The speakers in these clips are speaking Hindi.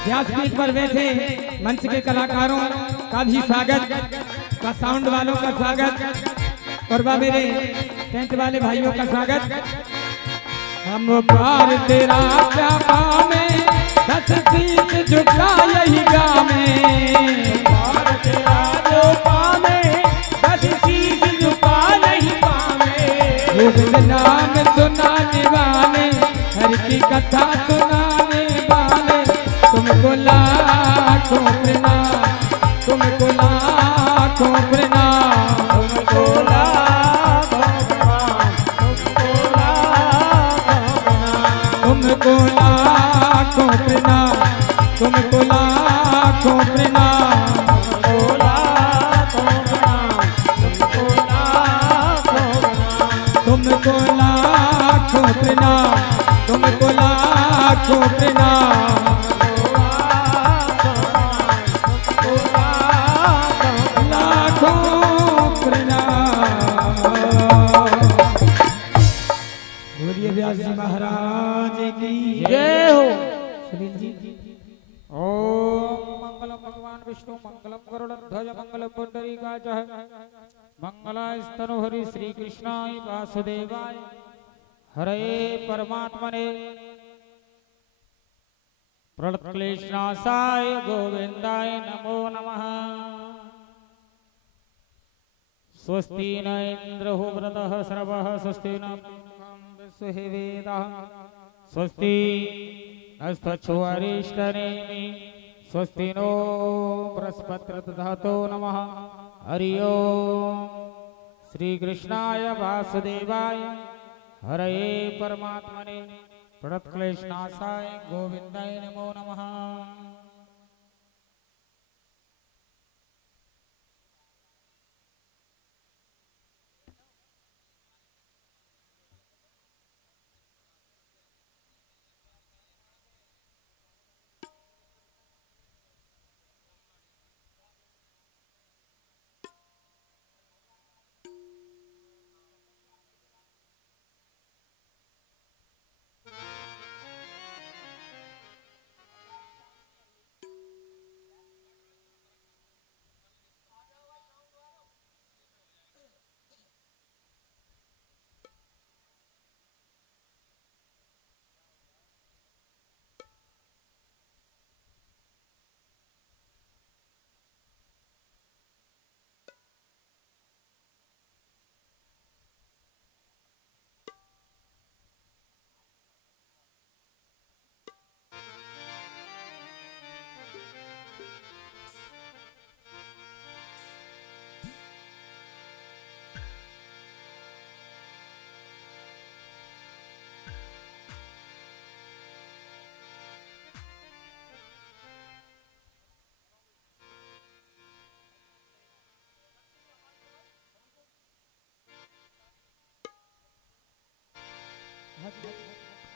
व्यासपीठ पर बैठे मंच के कलाकारों का भी स्वागत, का साउंड वालों का स्वागत और मेरे टेंट वाले भाइयों का स्वागत। हम प्यार तेरा क्या पावे, दस शीश झुका यही गावे। प्यार तेरा जो पावे, दस शीश झुका नहीं पावे। गोविंद नाम सुनाने वाले, हर की कथा सुनाने वाले, तुमको लाखों प्रणाम, तुमको लाखों प्रणाम, तुमको लाखों प्रणाम, तुमको लाखों प्रणाम, तुमको लाखों प्रणाम, तुमको लाखों प्रणाम, तुमको लाखों प्रणाम, तुमको लाखों प्रणाम, तुमको लाखों प्रणाम, लाखों प्रणाम। बोलिए व्यास जी महाराज की जय हो। सुनील जी। ओम मंगलम भगवान विष्णु, मंगलम गरुड़ध्वज, मंगलम पुंडरीकाच, मंगलाय स्तनोहरि श्री कृष्णाय वासुदेवाय, हरे परमात्मने, प्रणतक्लेशनाशाय गोविंदाय नमो नमः। स्वस्ति न इंद्रो वृतः सर्वः, स्वस्ति न विश्ववेदाः, स्वस्ति नस्तच्छो अरिष्टनेमि, स्वस्ति नो बृहस्पतिर्दधातु दधातो नमः। हरि ओम श्री कृष्णाय वासुदेवाय, हरे परमात्मने, प्रणतक्लेशनाशाय गोविंदाय नमो नमः।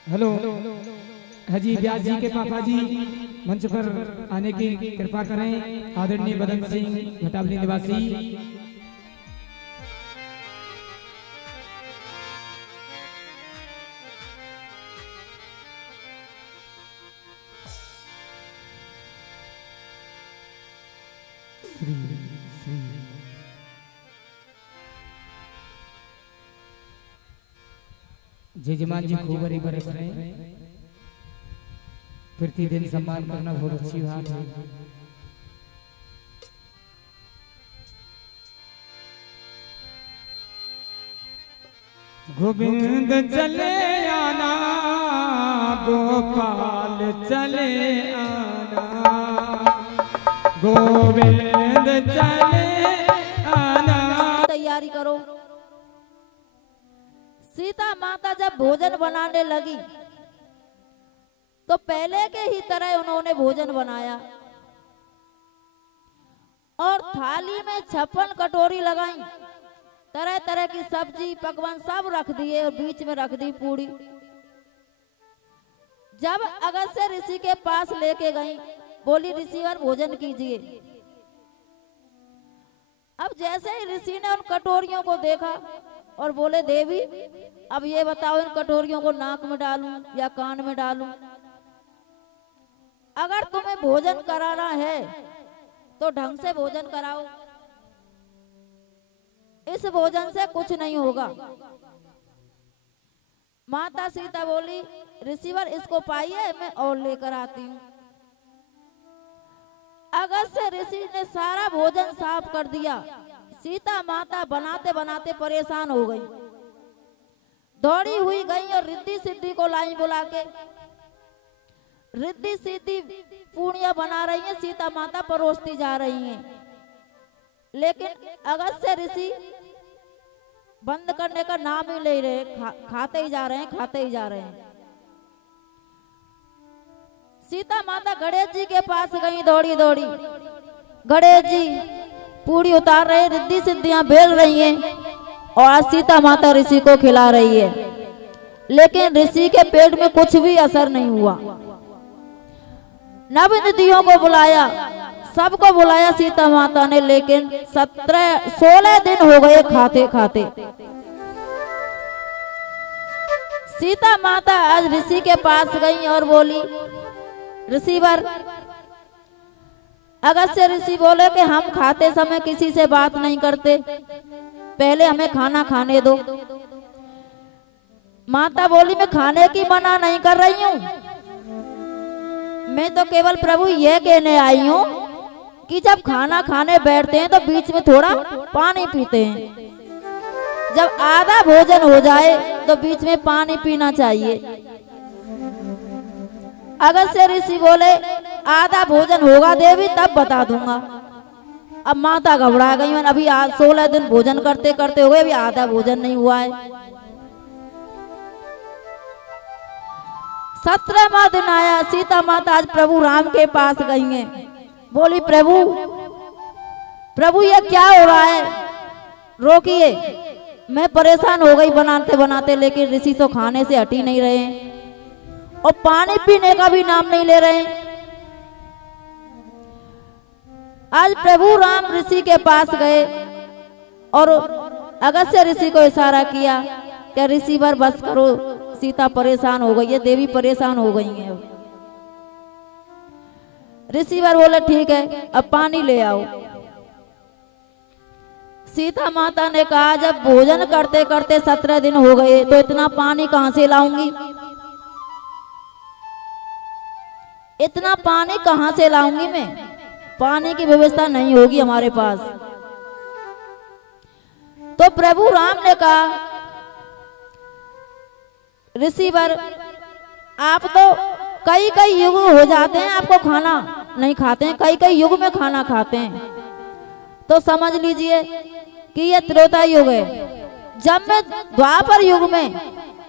हेलो हाजी व्यास जी के पापा जी मंच पर आने की कृपा करें। आदरणीय बदन सिंह घटावली निवासी। जजमान जी खूब बड़ी बरस रहे, प्रतिदिन सम्मान करना बहुत अच्छी बात है। गोविंद चले आना, गोपाल चले आना, गोविंद चले आना। तैयारी करो। सीता माता जब भोजन बनाने लगी तो पहले के ही तरह उन्होंने भोजन बनाया और थाली में 56 कटोरी लगाई, तरह तरह की सब्जी पकवान सब रख दिए और बीच में रख दी पूरी। जब अगस्त्य ऋषि के पास लेके गई, बोली ऋषिवर भोजन कीजिए। अब जैसे ही ऋषि ने उन कटोरियों को देखा और बोले देवी अब ये बताओ इन कटोरियों को नाक में डालूं या कान में डालूं। अगर तुम्हें भोजन कराना है तो ढंग से भोजन कराओ, इस भोजन से कुछ नहीं होगा। माता सीता बोली, ऋषिवर इसको पाइए, मैं और लेकर आती हूँ। अगस्त्य ऋषि ने सारा भोजन साफ कर दिया। सीता माता बनाते बनाते परेशान हो गई, दौड़ी हुई गई और रिद्धि सिद्धि को लाई बुला के। रिद्धि सिद्धि पूड़ियां बना रही हैं, सीता माता परोसती जा रही हैं, लेकिन अगस्त्य ऋषि बंद करने का नाम ही ले रहे, खाते ही जा रहे हैं, खाते ही जा रहे हैं। सीता माता गणेश जी के पास गई दौड़ी दौड़ी। गणेश जी पूड़ी उतार रहे, रिद्धि सिद्धियां बेल रही हैं और आज सीता माता ऋषि को खिला रही है, लेकिन ऋषि के पेट में कुछ भी असर नहीं हुआ। नवनिधियों को बुलाया, सबको बुलाया सीता माता ने, लेकिन 16 दिन हो गए खाते खाते। सीता माता आज ऋषि के पास गई और बोली, ऋषिवर, अगस्त्य ऋषि बोले कि हम खाते समय किसी से बात नहीं करते, पहले हमें खाना खाने दो। माता बोली, मैं खाने की मना नहीं कर रही हूँ, मैं तो केवल प्रभु यह कहने आई हूँ कि जब खाना खाने बैठते हैं तो बीच में थोड़ा पानी पीते हैं। जब आधा भोजन हो जाए तो बीच में पानी पीना चाहिए। अगस्त्य ऋषि बोले, आधा भोजन होगा देवी तब बता दूंगा। अब माता घबरा गई, मैंने अभी 16 दिन भोजन करते करते हो गए, अभी आधा भोजन नहीं हुआ है। 17वां दिन आया, सीता माता आज प्रभु राम के पास गई हैं। बोली, प्रभु ये क्या हो रहा है, रोकिए, मैं परेशान हो गई बनाते बनाते, लेकिन ऋषि तो खाने से हट ही नहीं रहे हैं और पानी पीने का भी नाम नहीं ले रहे हैं। आज प्रभु राम ऋषि के पास गए और अगस्त्य ऋषि को इशारा किया, क्या ऋषिवर बस करो, सीता परेशान हो गई है, देवी परेशान हो गई है। ऋषिवर बोले, ठीक है, अब पानी ले आओ। सीता माता ने कहा, जब भोजन करते करते 17 दिन हो गए तो इतना पानी कहां से लाऊंगी, इतना पानी कहां से लाऊंगी मैं, पानी की व्यवस्था नहीं होगी हमारे पास। तो प्रभु राम ने कहा, ऋषिवर, आप तो कई कई युग हो जाते हैं, आपको खाना नहीं खाते हैं, कई कई युग में खाना खाते हैं, तो समझ लीजिए कि ये त्रेता युग है। जब मैं द्वापर युग में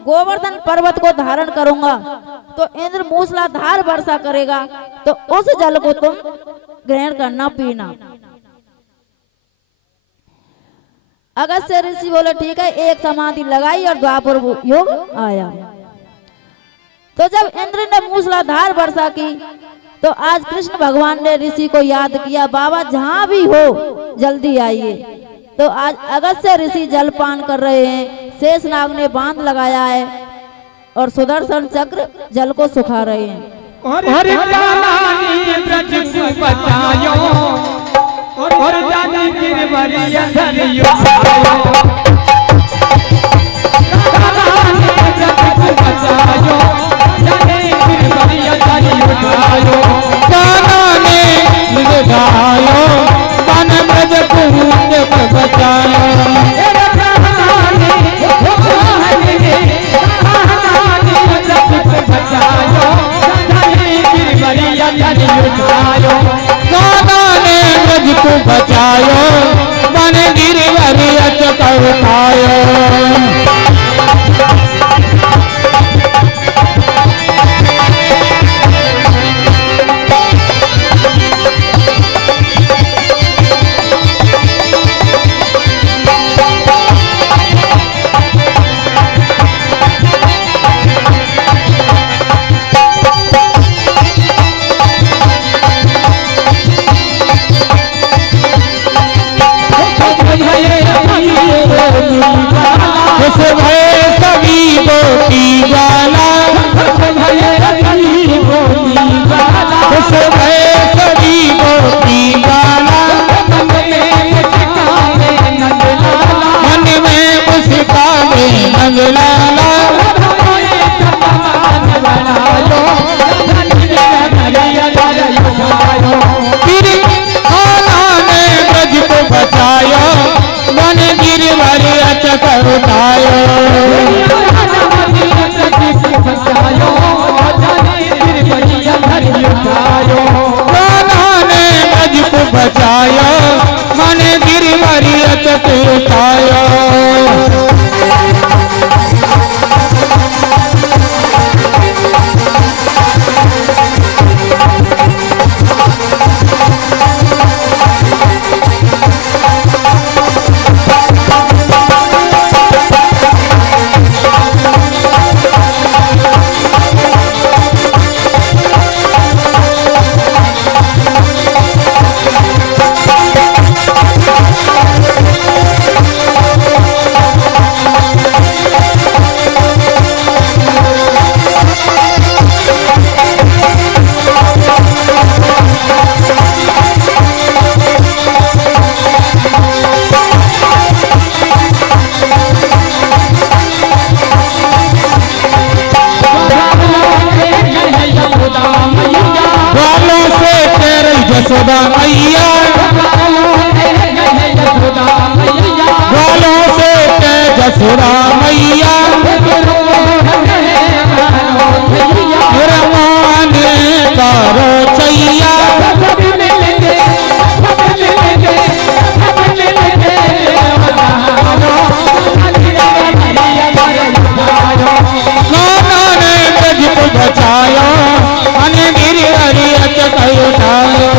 गोवर्धन पर्वत को धारण करूंगा तो इंद्र मूसलाधार वर्षा करेगा, तो उस जल को तुम ग्रहण करना, पीना। अगस्त्य ऋषि बोले, ठीक है, एक समाधि लगाई और द्वापर युग आया। तो जब इंद्र ने मूसलाधार वर्षा की तो आज कृष्ण भगवान ने ऋषि को याद किया, बाबा जहां भी हो जल्दी आइए। तो आज अगस्त्य ऋषि जलपान कर रहे हैं, शेषनाग ने बांध लगाया है और सुदर्शन चक्र जल को सुखा रहे हैं। और जानी गिरवरिया धरियो बचायो मन गिरवरिया चकर उठायो। से यशोदा मैया ग्वालों से के यशोदा मैया रमान करो चैया बचायो मन गिरवरी अचक उठायो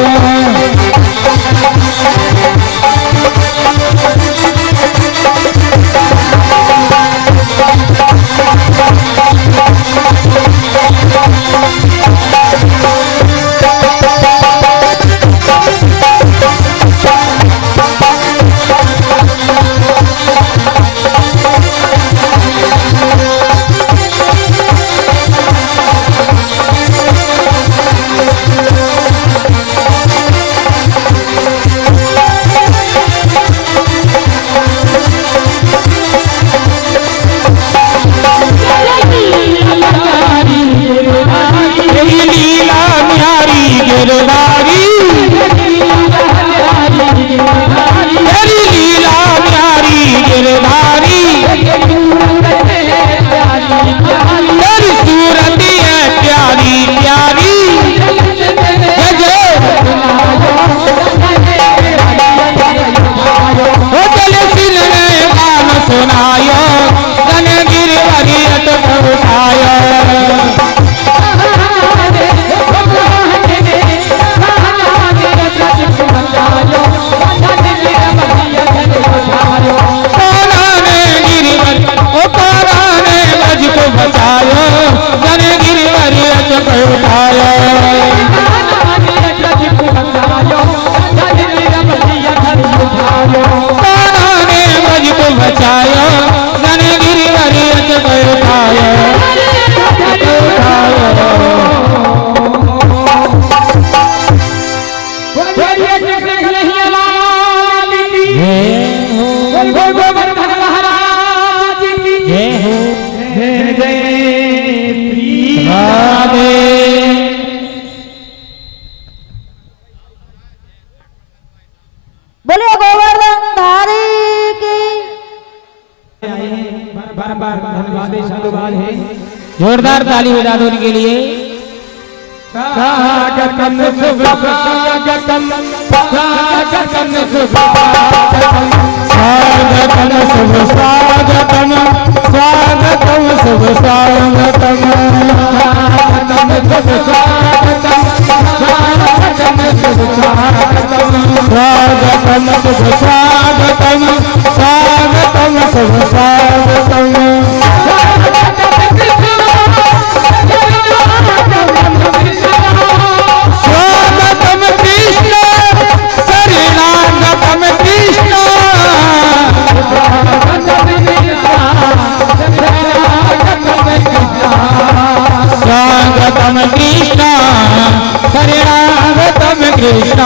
जोरदार ताली बजा दो उनके लिए। स्वागतम स्वागतम स्वागतम स्वागतम शुभ स्वागतम स्वागतम शुभ स्वागतम स्वागतम शुभ स्वागतम स्वागतम शुभ स्वागतम स्वागतम शुभ स्वागतम स्वागतम शुभ स्वागतम स्वागतम कृष्ण शरणागतम कृष्ण स्वागतम कृष्ण शरणागतम कृष्ण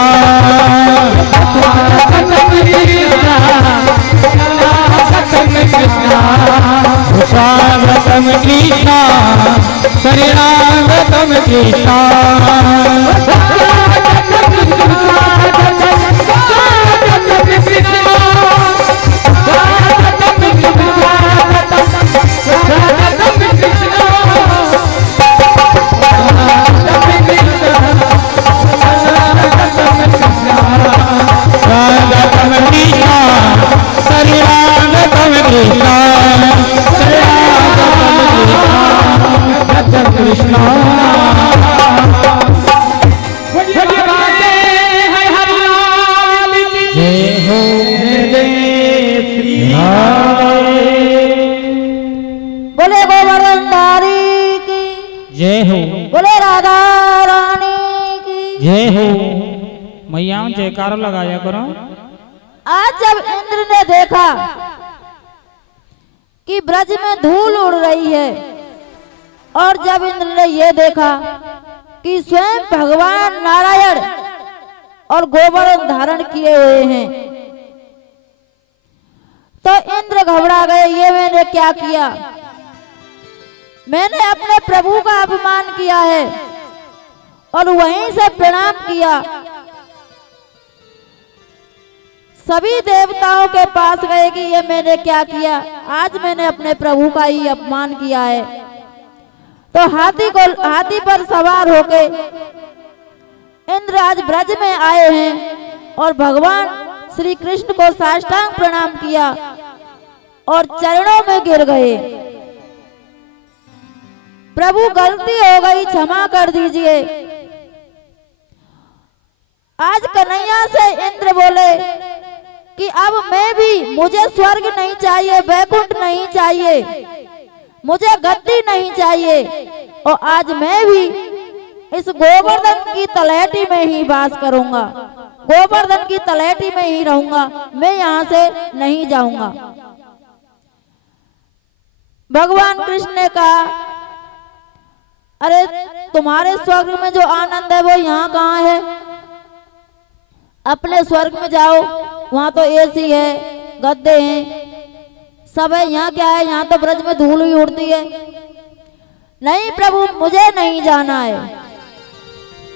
स्वागतम कृष्ण शरणागतम कृष्ण स्वागतम कृष्ण शरणागतम कृष्ण शरणागतम कृष्ण बोले गोवर्धन धारी की जय हो, बोले राधा रानी की जय हो। मैया जयकारा लगाया करो। आज जब इंद्र ने देखा कि ब्रज में धूल उड़ रही है और जब इंद्र ने यह देखा कि स्वयं भगवान नारायण और गोवर्धन धारण किए हुए हैं तो इंद्र घबरा गए। ये मैंने क्या किया? मैंने अपने प्रभु का अपमान किया है और वहीं से प्रणाम किया सभी देवताओं के पास गए कि ये मैंने क्या किया, आज मैंने अपने प्रभु का ही अपमान किया है। तो हाथी पर सवार होके इंद्र आज ब्रज में आए हैं और भगवान श्री कृष्ण को साष्टांग प्रणाम किया और चरणों में गिर गए। प्रभु गलती हो गई, क्षमा कर दीजिए। आज कन्हैया से इंद्र बोले कि अब मैं भी, मुझे स्वर्ग नहीं चाहिए, वैकुंठ नहीं चाहिए, मुझे गद्दी नहीं चाहिए, और आज मैं भी इस गोवर्धन की तलहटी में ही वास करूंगा, गोवर्धन की तलहटी में ही रहूंगा, मैं यहाँ से नहीं जाऊंगा। भगवान कृष्ण ने कहा, अरे तुम्हारे स्वर्ग में जो आनंद है वो यहाँ कहाँ है, अपने स्वर्ग में जाओ, वहां तो एसी है, गद्दे हैं, सब है, यहाँ क्या है, यहाँ तो ब्रज में धूल ही उड़ती है। नहीं प्रभु, मुझे नहीं जाना है,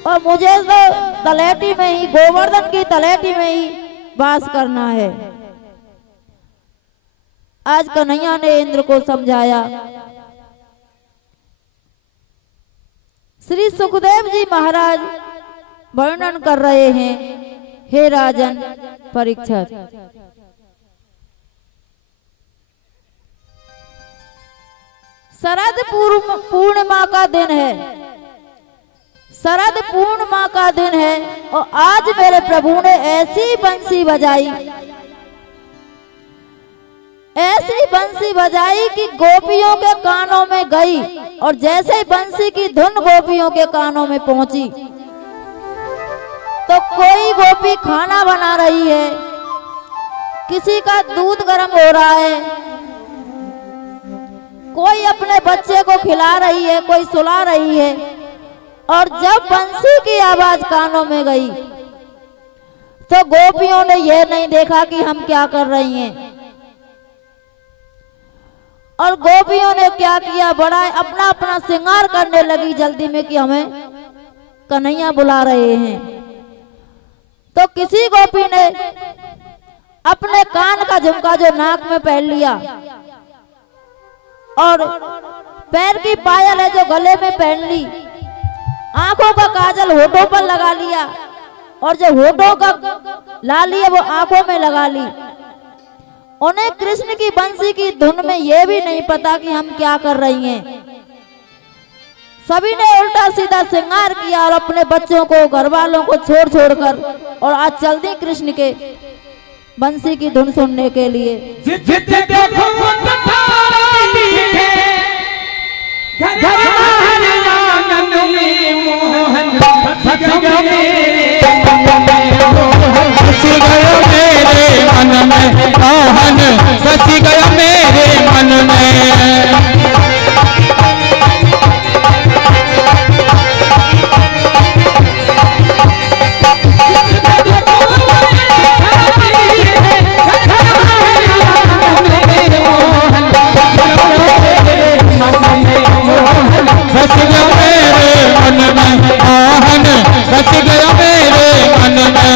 और मुझे तो तलहटी में ही, गोवर्धन की तलहटी में ही वास करना है। आज कन्हैया ने इंद्र को समझाया। श्री सुखदेव जी महाराज वर्णन कर रहे हैं, हे राजन परीक्षित, शरद पूर्णिमा का दिन है, शरद पूर्णिमा का दिन है, और आज मेरे प्रभु ने ऐसी बंसी बजाई, ऐसी बंसी बजाई कि गोपियों के कानों में गई, और जैसे ही बंसी की धुन गोपियों के कानों में पहुंची तो कोई गोपी खाना बना रही है, किसी का दूध गर्म हो रहा है, कोई अपने बच्चे को खिला रही है, कोई सुला रही है, और जब बंसी की आवाज कानों में गई तो गोपियों ने यह नहीं देखा कि हम क्या कर रही हैं, और गोपियों ने क्या किया, बड़ा अपना अपना श्रृंगार करने लगी जल्दी में कि हमें कन्हैया बुला रहे हैं। तो किसी गोपी ने अपने कान का झुमका जो नाक में पहन लिया, और पैर की पायल है जो गले में पहन ली, आंखों का काजल होठों पर लगा लिया, और जो होठों का लाली है वो आंखों में लगा ली। उन्हें कृष्ण की बंसी की धुन में ये भी नहीं पता कि हम क्या कर रही हैं। सभी ने उल्टा सीधा श्रृंगार किया और अपने बच्चों को, घर वालों को छोड़ छोड़कर, और आज चल दी कृष्ण के बंसी की धुन सुनने के लिए। मन में आहन बस गया मेरे मन में, बस गया मेरे मन में आहन बस गया मेरे मन में।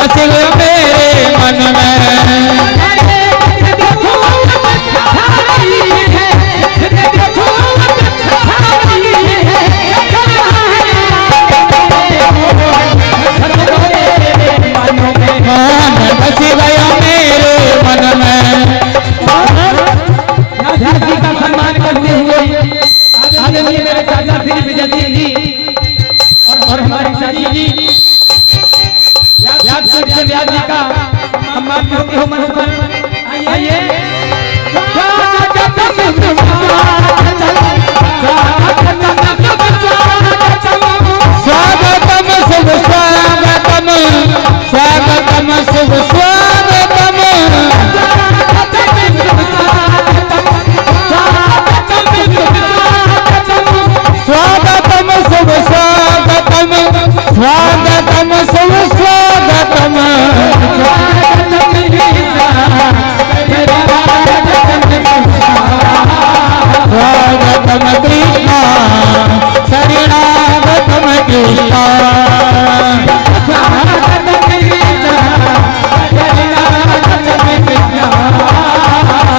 बस गयो मेरे मन में। बस गयो मेरे मन में। का सम्मान करते हुए आदरणीय मेरे चाचा श्री विजय सिंह जी और हमारे चाची जी व्यास जी का सम्मान करते हो मंच पर आइए। स्वागतम शुभ स्वागतम स्वागतम शुभ स्वागतम स्वागतम शुभ स्वागतम स्वागतम शुभ स्वागतम स्वागतम कृष्णा शरणागतम कृष्णा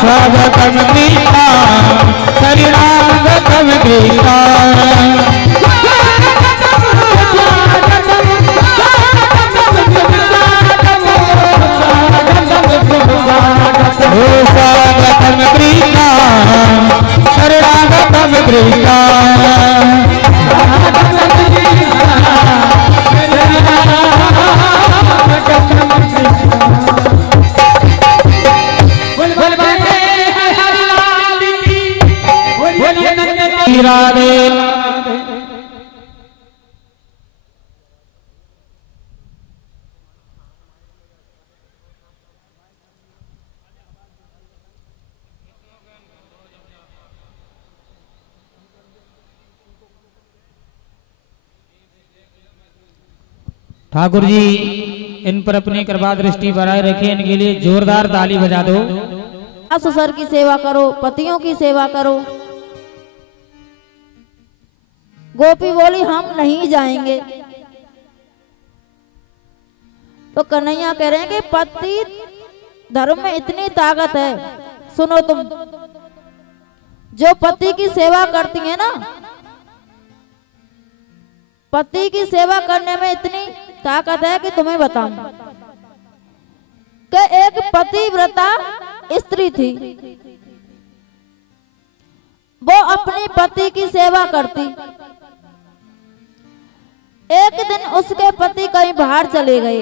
स्वागतम कृष्णा शरणागतम कृष्णा स्वागतम कृष्णा शरणागतम कृष्णा राधे। ठाकुर जी इन पर अपनी कृपा दृष्टि बनाए रखे, इनके लिए जोरदार ताली बजा दो। ससुर की सेवा करो, पतियों की सेवा करो। गोपी बोली हम नहीं जाएंगे, तो कन्हैया कह रहे हैं कि पति धर्म में इतनी ताकत है। सुनो तुम जो पति की सेवा करती है ना, पति की सेवा करने में इतनी ताकत है कि तुम्हें बताऊं कि एक पतिव्रता स्त्री थी, वो अपने पति की सेवा करती। एक दिन उसके पति कहीं बाहर चले गए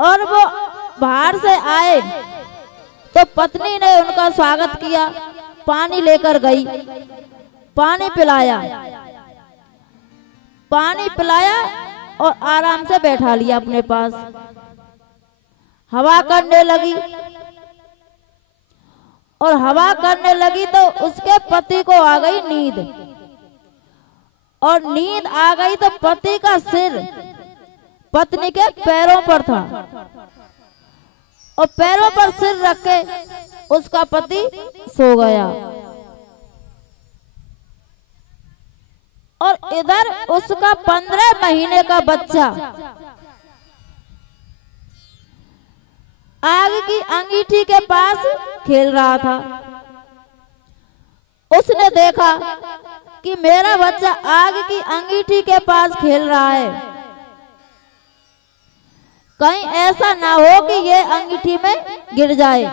और वो बाहर से आए तो पत्नी ने उनका स्वागत किया, पानी लेकर गई, पानी पिलाया और आराम से बैठा लिया अपने पास। हवा करने लगी और हवा करने लगी तो उसके पति को आ गई नींद, और नींद आ गई तो पति का सिर पत्नी के पैरों पर था और पैरों पर सिर रख के उसका पति सो गया। और इधर उसका 15 महीने का बच्चा आग की अंगीठी के पास खेल रहा था। उसने देखा कि मेरा बच्चा आग की अंगीठी के पास खेल रहा है, कहीं ऐसा ना हो कि ये अंगीठी में गिर जाए।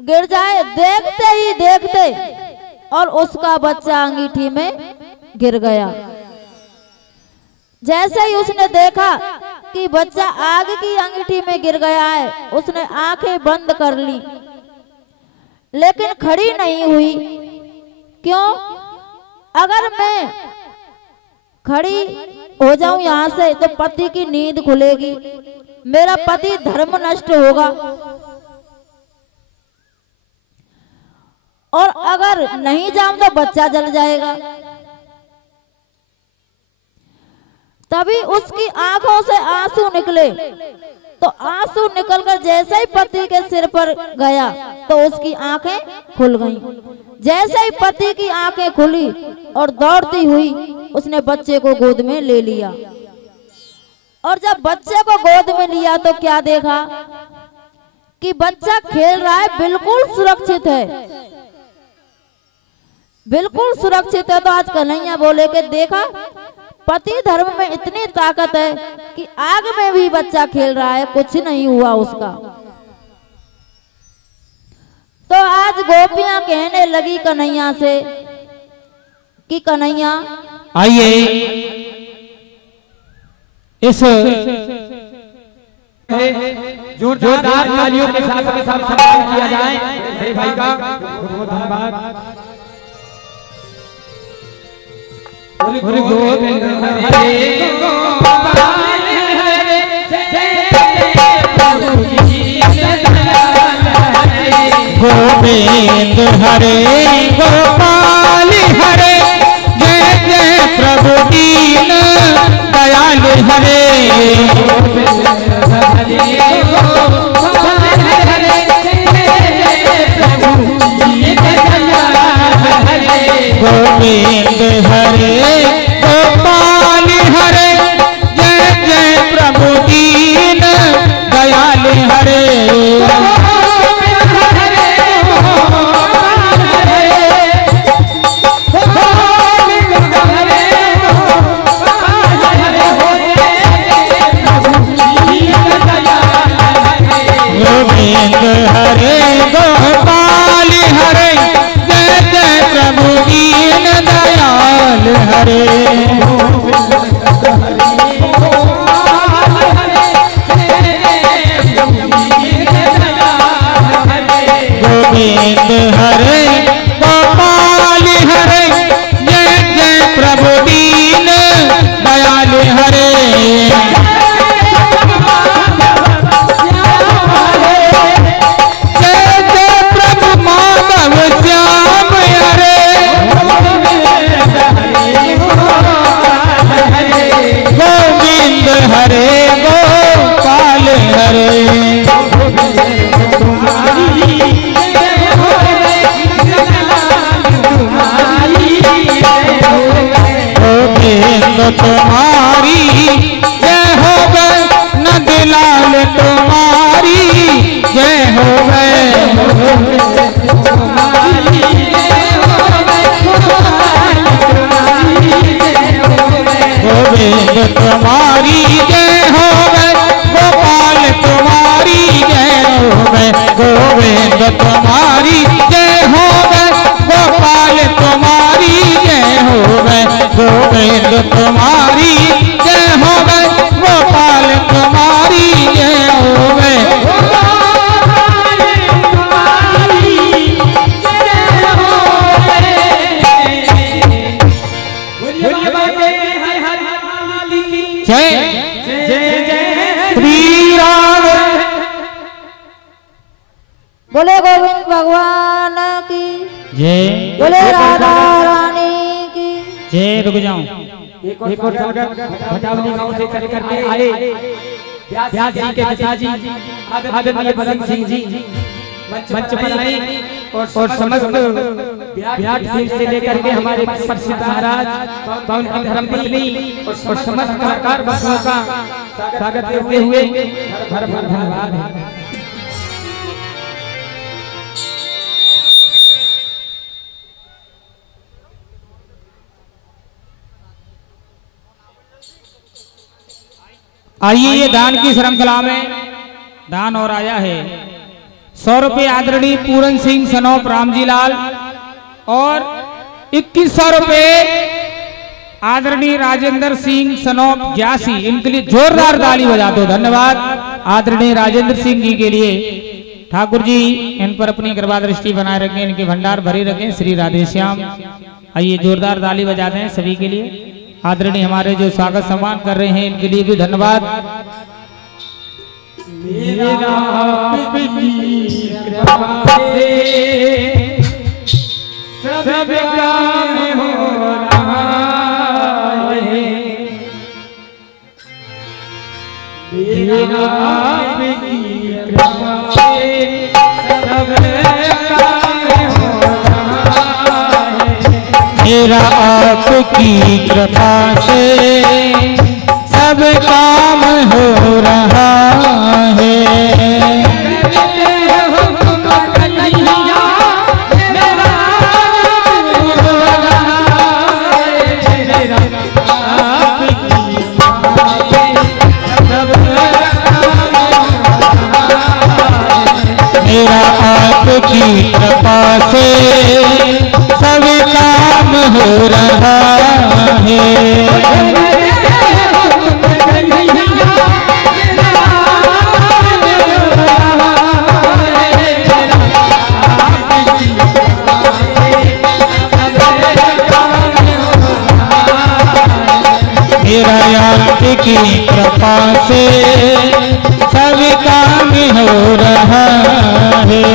देखते ही देखते और उसका बच्चा अंगीठी में गिर गया। जैसे ही उसने देखा कि बच्चा आग की अंगीठी में गिर गया है, उसने आंखें बंद कर ली, लेकिन खड़ी नहीं हुई। क्यों? अगर मैं खड़ी हो जाऊं यहाँ से तो पति की नींद खुलेगी, मेरा पति धर्म नष्ट होगा, और अगर नहीं जाऊं तो बच्चा जल जाएगा। तभी उसकी आंखों से आंसू निकले, तो आंसू निकलकर जैसे ही पति के सिर पर गया तो उसकी आंखें खुल गईं। जैसे ही पति की आंखें खुली और दौड़ती हुई उसने बच्चे को गोद में ले लिया। और जब बच्चे को गोद में लिया तो क्या देखा कि बच्चा खेल रहा है, बिल्कुल सुरक्षित है, बिल्कुल सुरक्षित है। तो आज कन्हैया बोले कि देखा, पति धर्म में इतनी ताकत है कि आग में भी बच्चा खेल रहा है, कुछ नहीं हुआ उसका। तो आज गोपियां कहने लगी कन्हैया से कि कन्हैया आइए इस जोरदार तालियों के साथ सम्मान किया जाए मेरे भाई का। बहुत धन्यवाद। गोविंद हरे गोपाल हरे गोविंद हरे गोपाल हरे, जय जय प्रभु दीन दयाल हरे। गोविंद हरे गोपाल हरे, जय जय प्रभु दीन दयाल हरे। तुम्हारी जय हो गए, नंदलाल तुम्हारी जय हो गए। गोविंद तुम्हारी जय हो गए, गोपाल तुम्हारी जय हो गए। गोविंद तुम्हारी जय हो गए, गोपाल तुम्हारी जय हो गए। गोविंद तुम्हारी जय हो गए, गोपाल तुम्हारी जय हो गए। जय जय श्री राम। बोले गोविंद भगवान की जय, बोले राधा रानी की जय। रुक जाऊं, एक और भटावली गांव से चल करके आए व्यास जी के पिताजी आदरणीय भगत सिंह जी मंच पर आए और समस्त विराट सिंह से लेकर के हमारे प्रसिद्ध महाराज पवन की धर्मपत्नी और समस्त कलाकार बंधुओं का स्वागत करते हुए भर भर धन्यवाद है। आइए ये दान की श्रृंखला में दान और आया है 100 रुपये आदरणीय पूरन सिंह सनोप रामजी लाल और 2100 रुपये आदरणीय राजेंद्र सिंह सनोप ग्यासी। इनके लिए जोरदार ताली बजा दो। धन्यवाद आदरणीय राजेंद्र सिंह जी के लिए। ठाकुर जी इन पर अपनी कृपा दृष्टि बनाए रखें, इनके भंडार भरे रखें। श्री राधेश्याम। आइए जोरदार ताली बजाते हैं सभी के लिए। आदरणीय हमारे जो स्वागत सम्मान कर रहे हैं इनके लिए भी धन्यवाद। सब काम हो रहा है, मेरा आपकी कृपा से सब काम हो रहा है। मेरा आप आपकी कृपा से सब काम हो रहा है। मेरा आपकी कृपा से सब काम हो रहा है। मेरा आपकी कृपा से सब काम हो रहा है।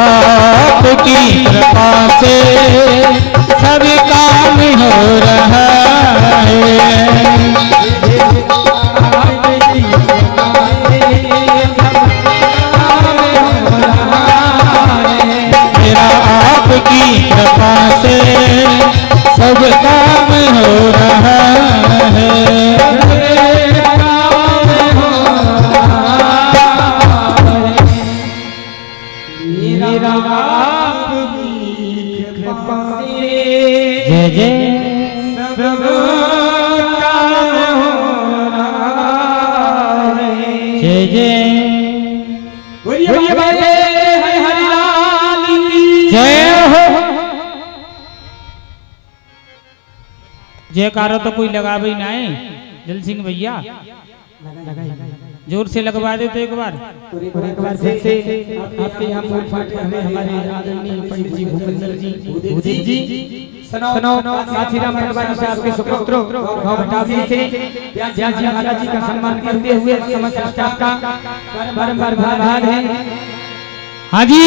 आपकी कृपा से सब काम हो रहा है। मेरा आपकी कृपा से सब काम हो रहा है। जय जय सब काम हो रहा है। जय जय जय हो। जयकारा तो कोई लगा भी नहीं। जल सिंह भैया जोर से लगवा दे तो एक बार से आपके यहाँ फूल फाट हमें हमारे आदरणीय पंडित जी भूपेंद्र जी भूदेव जी सनो काशीराम पटवारी साहब के सुपुत्रों गांव भटावी से व्यास जी महाराज जी का सम्मान करते हुए समस्त स्टाफ का बारंबार आभार है। हाँ जी,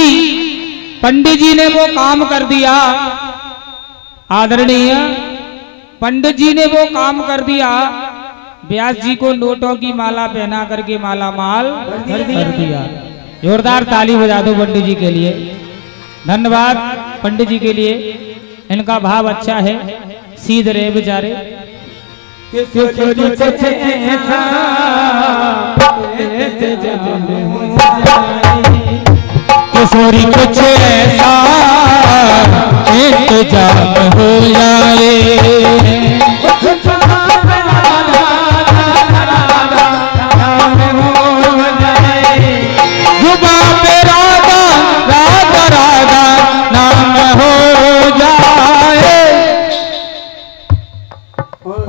पंडित जी ने वो काम कर दिया। आदरणीय पंडित जी ने वो काम कर दिया। व्यास जी को नोटों की माला पहना करके माला माल कर दिया। जोरदार ताली बजा दो पंडित जी के लिए। धन्यवाद पंडित जी के लिए, इनका भाव अच्छा है। सीध रहे बेचारे। किशोरी कुछ ऐसा इंतजाम हो जाए।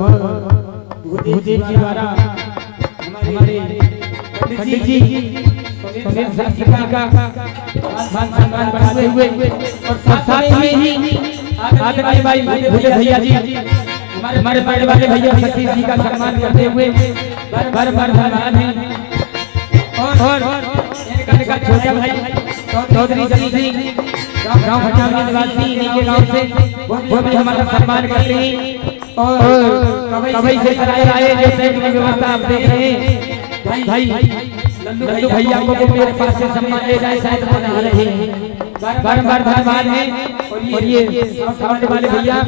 भूदेव जी द्वारा हमारे पंडित जी सुनील शास्त्री जी का मान सम्मान बढ़ाते हुए और साथ में ही आदरणीय भाई भूदेव भैया जी हमारे बड़े वाले भैया सतीश जी का सम्मान करते हुए बार-बार धन्यवाद है। और इनका छोटा भाई चौधरी जली सिंह गांव भटावी निवासी इन्हीं के गांव से वो भी हमारा सम्मान करते हैं। और कवई से कराए आए जो टेंट की व्यवस्था आप देख रहे हैं भाई लल्लू भैया को मेरे पास से सम्मान ले जाए शायद वो नहा रहे हैं। बार-बार धन्यवाद है। और ये साउंड वाले भैया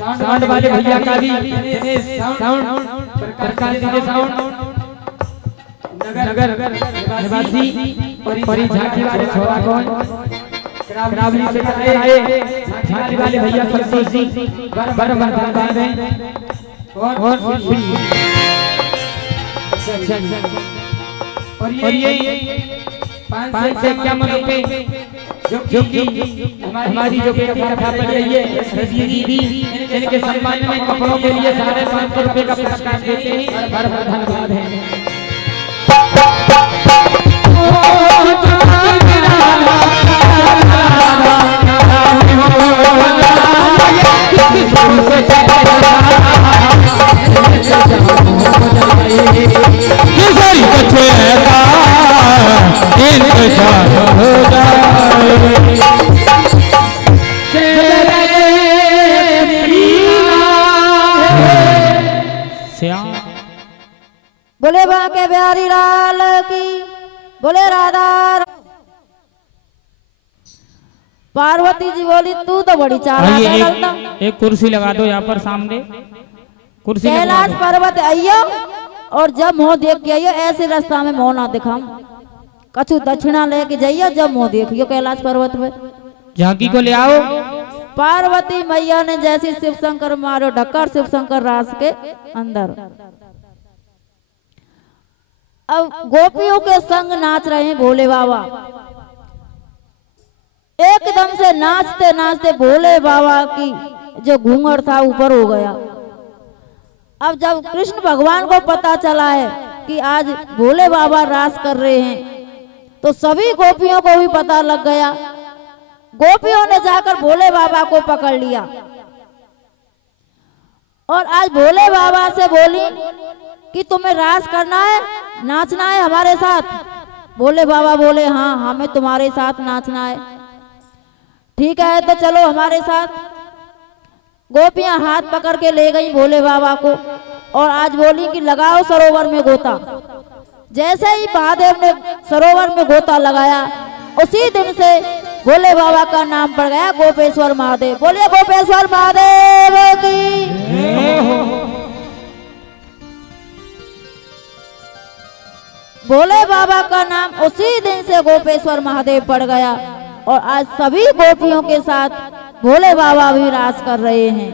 साउंड वाले भैया का भी साउंड प्रकाश दीजिए साउंड नगर निवासी और झांकी वाले छोरा कौन करावली से आए झांकी वाले भैया संतोष जी बर धन्यवाद हैं और और ये 5 से 51 रुपए जो कि हमारी जो बेटी कथा पढ़ रही है रजी दीदी इनके सम्मान में कपड़ों के लिए 550 रुपए का पुरस्कार देते हैं बर धन्यवाद है। बोले बांके बिहारी लाल की बोले राधा। पार्वती जी बोली तू तो बड़ी चालाक है। एक कुर्सी लगा दो यहाँ पर सामने कुर्सी। कैलाश पर्वत आइयो और जब मुंह देख के आइयो ऐसे रास्ता में मुंह ना दिखाम कछु दक्षिणा लेके जाइयो जब मुंह देखियो कैलाश पर्वत पे झांकी को ले आओ। पार्वती मैया ने जैसे शिव शंकर मारो ढक्कर शिव शंकर रास के अंदर। अब गोपियों के संग नाच रहे हैं भोले बाबा। एकदम से नाचते नाचते भोले बाबा की जो घूंघट था ऊपर हो गया। अब जब कृष्ण भगवान को पता चला है कि आज भोले बाबा रास कर रहे हैं तो सभी गोपियों को भी पता लग गया। गोपियों ने जाकर भोले बाबा को पकड़ लिया और आज भोले बाबा से बोली कि तुम्हें रास करना है नाचना है हमारे साथ। भोले बाबा बोले हाँ हमें तुम्हारे साथ नाचना है। ठीक है तो चलो हमारे साथ। गोपियां हाथ पकड़ के ले गई भोले बाबा को और आज बोली कि लगाओ सरोवर में गोता। जैसे ही महादेव ने सरोवर में गोता लगाया उसी दिन से भोले बाबा का नाम पड़ गया गोपेश्वर महादेव। बोलिए गोपेश्वर महादेव की। भोले बाबा का नाम उसी दिन से गोपेश्वर महादेव पड़ गया और आज सभी गोपियों के साथ भोले बाबा भी रास कर रहे हैं।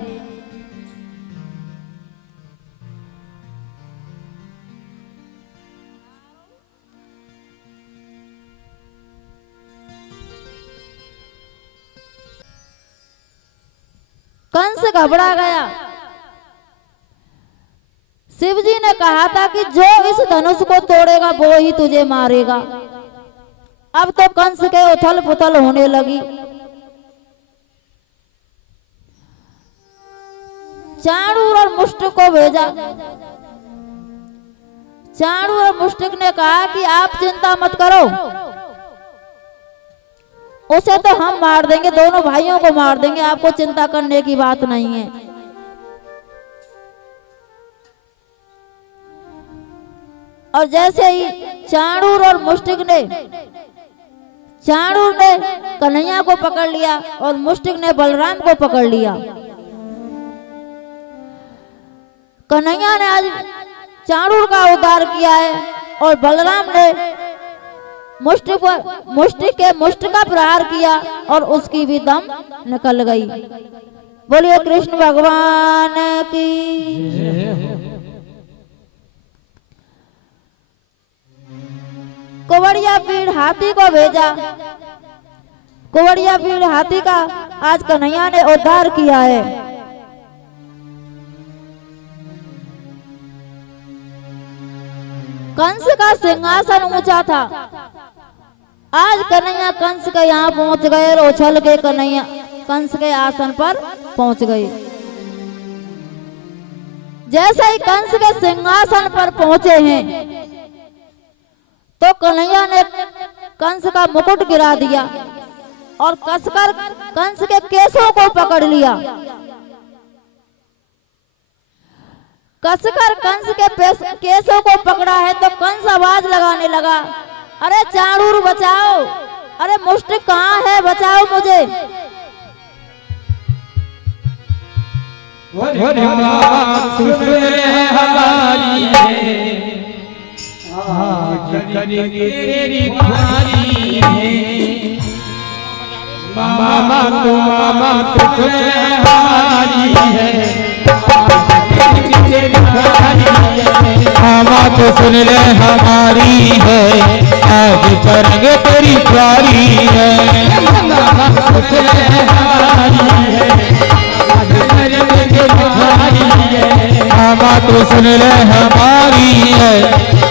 कंस घबरा गया। शिव जी ने कहा था कि जो इस धनुष को तोड़ेगा वो ही तुझे मारेगा। अब तो कंस के उथल पुथल होने लगी। चाणूर और मुष्टिक को भेजा। चाणूर और मुष्टिक ने कहा कि आप चिंता मत करो उसे तो हम मार देंगे दोनों भाइयों को मार देंगे आपको चिंता करने की बात नहीं है। और जैसे ही चाणूर और मुष्टिक ने कन्हैया को पकड़ लिया और मुष्टिक ने बलराम को पकड़ लिया। कन्हैया ने आज चाणूर का उद्धार किया है और बलराम ने मुष्टिक का प्रहार किया और उसकी भी दम निकल गई। बोलिए कृष्ण भगवान की। कुंवरिया पीड़ हाथी को भेजा। कुंवरिया पीड़ हाथी का आज कन्हैया ने उद्धार किया है। कंस का सिंहासन ऊंचा था। आज कन्हैया कंस के यहाँ पहुंच गए और उछल के कन्हैया कंस के आसन पर पहुंच गए। जैसे ही कंस के सिंहासन पर पहुंचे हैं तो कन्हैया ने कंस का मुकुट गिरा दिया और कसकर कंस के केसों को पकड़ लिया। कसकर कंस के केसों को पकड़ा है तो कंस आवाज लगाने लगा, अरे चाणूर बचाओ, अरे मुष्टिक कहाँ है, बचाओ मुझे। बात सुन ले हमारी है, आज करेंगे तेरी ख्वारी है। मामा तो सुन ले हमारी है, मामा तो सुन ले हमारी है, आज करेंगे तेरी ख्वारी है। मामा तो सुन ले हमारी है, आज करेंगे तेरी ख्वारी है। मामा तो सुन ले हमारी है,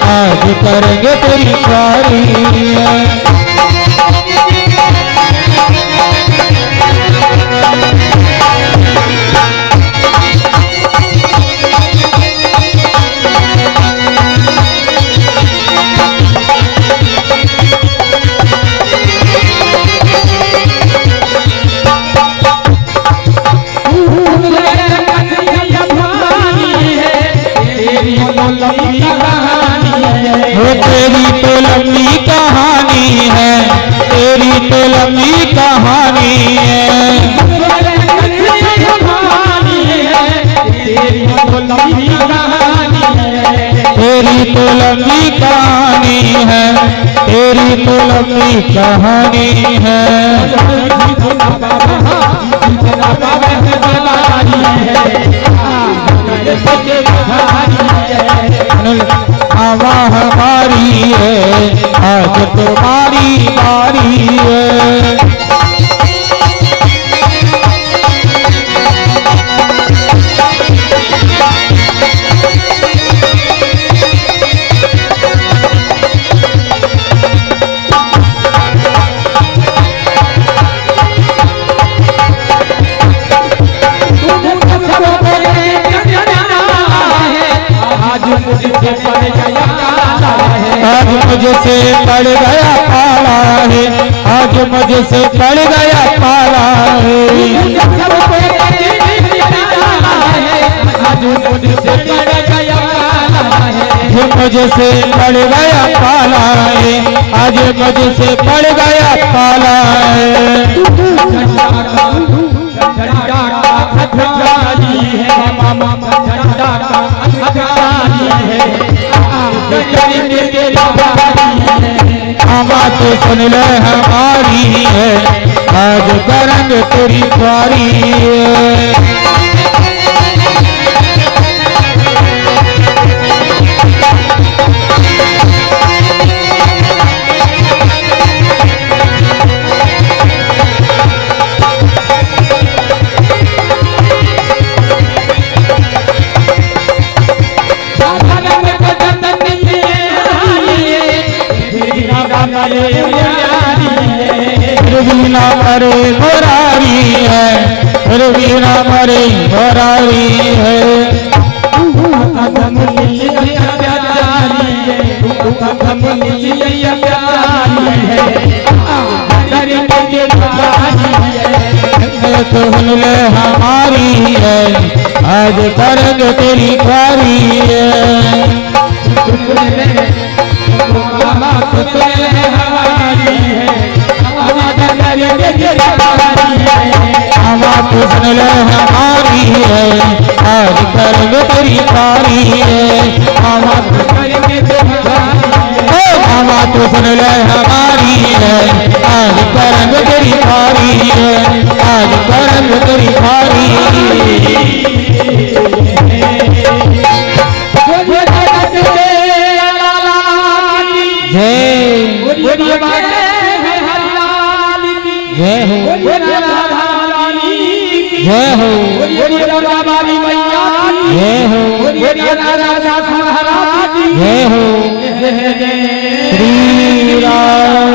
आज करेंगे तेरी ख्वारी है। तेरी तो लंबी कहानी है, तेरी तो लंबी कहानी है, तेरी तो लंबी कहानी है, तेरी तो लंबी कहानी है, तेरी तो लंबी कहानी है। हवा हमारी है, आज तुम्हारी बारी है। आज मुझसे पड़ गया पाला है, आज मुझसे पड़ गया पाला है। मुझसे पड़ गया पाला है, आज मुझसे पड़ गया पाला है। मामा तो सुन ले हमारी है, आज करेंगे तेरी ख्वारी है। रवीना मरे मुरारी है, रवीना मरे मुरारी है। सुन ले हमारी है, आज करेंगे तेरी ख्वारी है। मामा तो सुन ले हमारी है, आज करेंगे तेरी ख्वारी है। मामा तो सुन ले हमारी है, आज करेंगे तेरी ख्वारी है, आज करेंगे तेरी ख्वारी। जय हो जय हो जय हो श्री राम।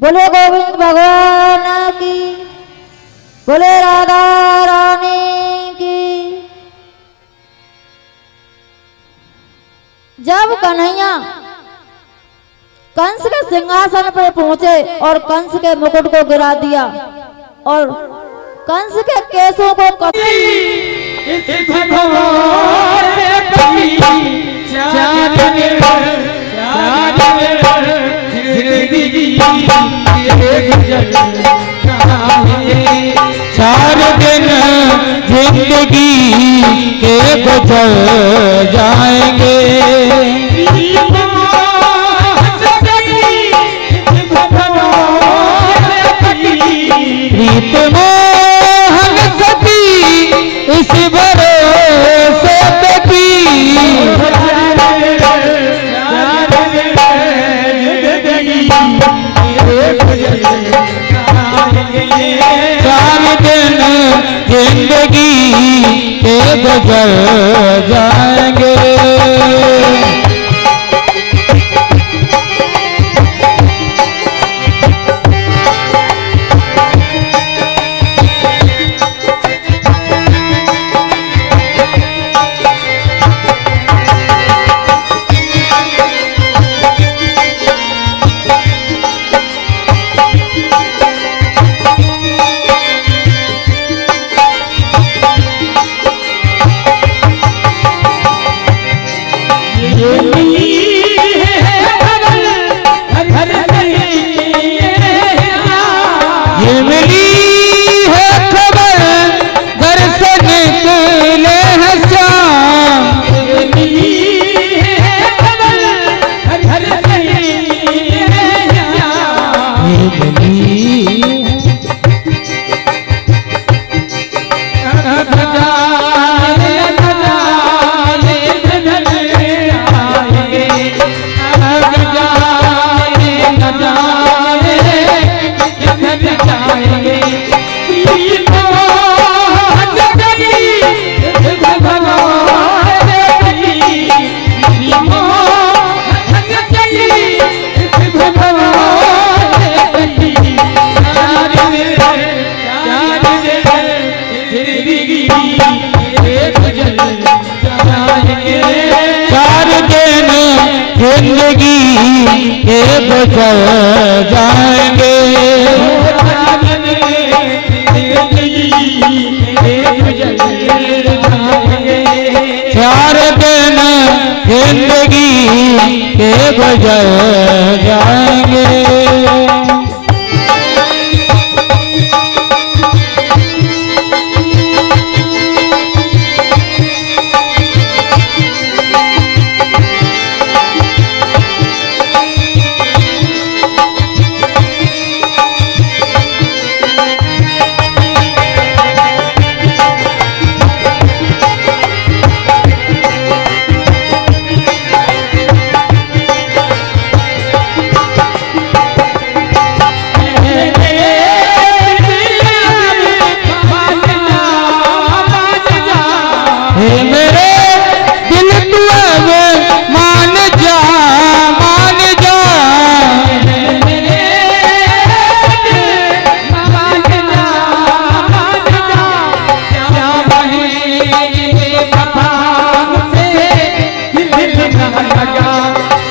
बोले गोविंद भगवान की, बोले राधा रानी की। जब कन्हैया कंस के सिंहासन पर पहुंचे और कंस के मुकुट को गिरा दिया और कंस के केसों को चार दिन गुजर जाएंगे। प्रीत मोहन सती इस भरोसे पे की, चार दिन जिंदगी के गुजर जाएंगे। ये मिली है खबर घर से निकले हैं श्याम, जिंदगी के गुजर जाएंगे। चार दिन जिंदगी के गुजर जाएंगे।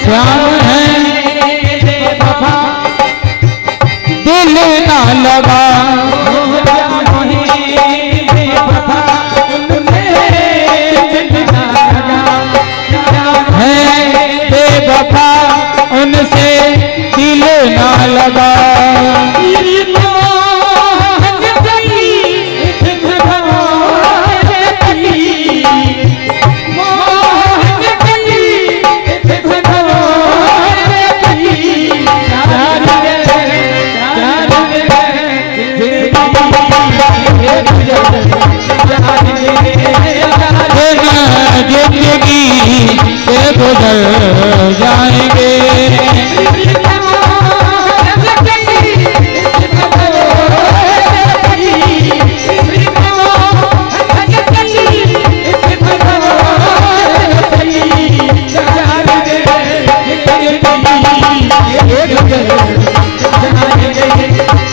श्याम है दिल ना लगा, है बेवफा उनसे दिल ना लगा। जिंदगी से गुजर जाएंगे।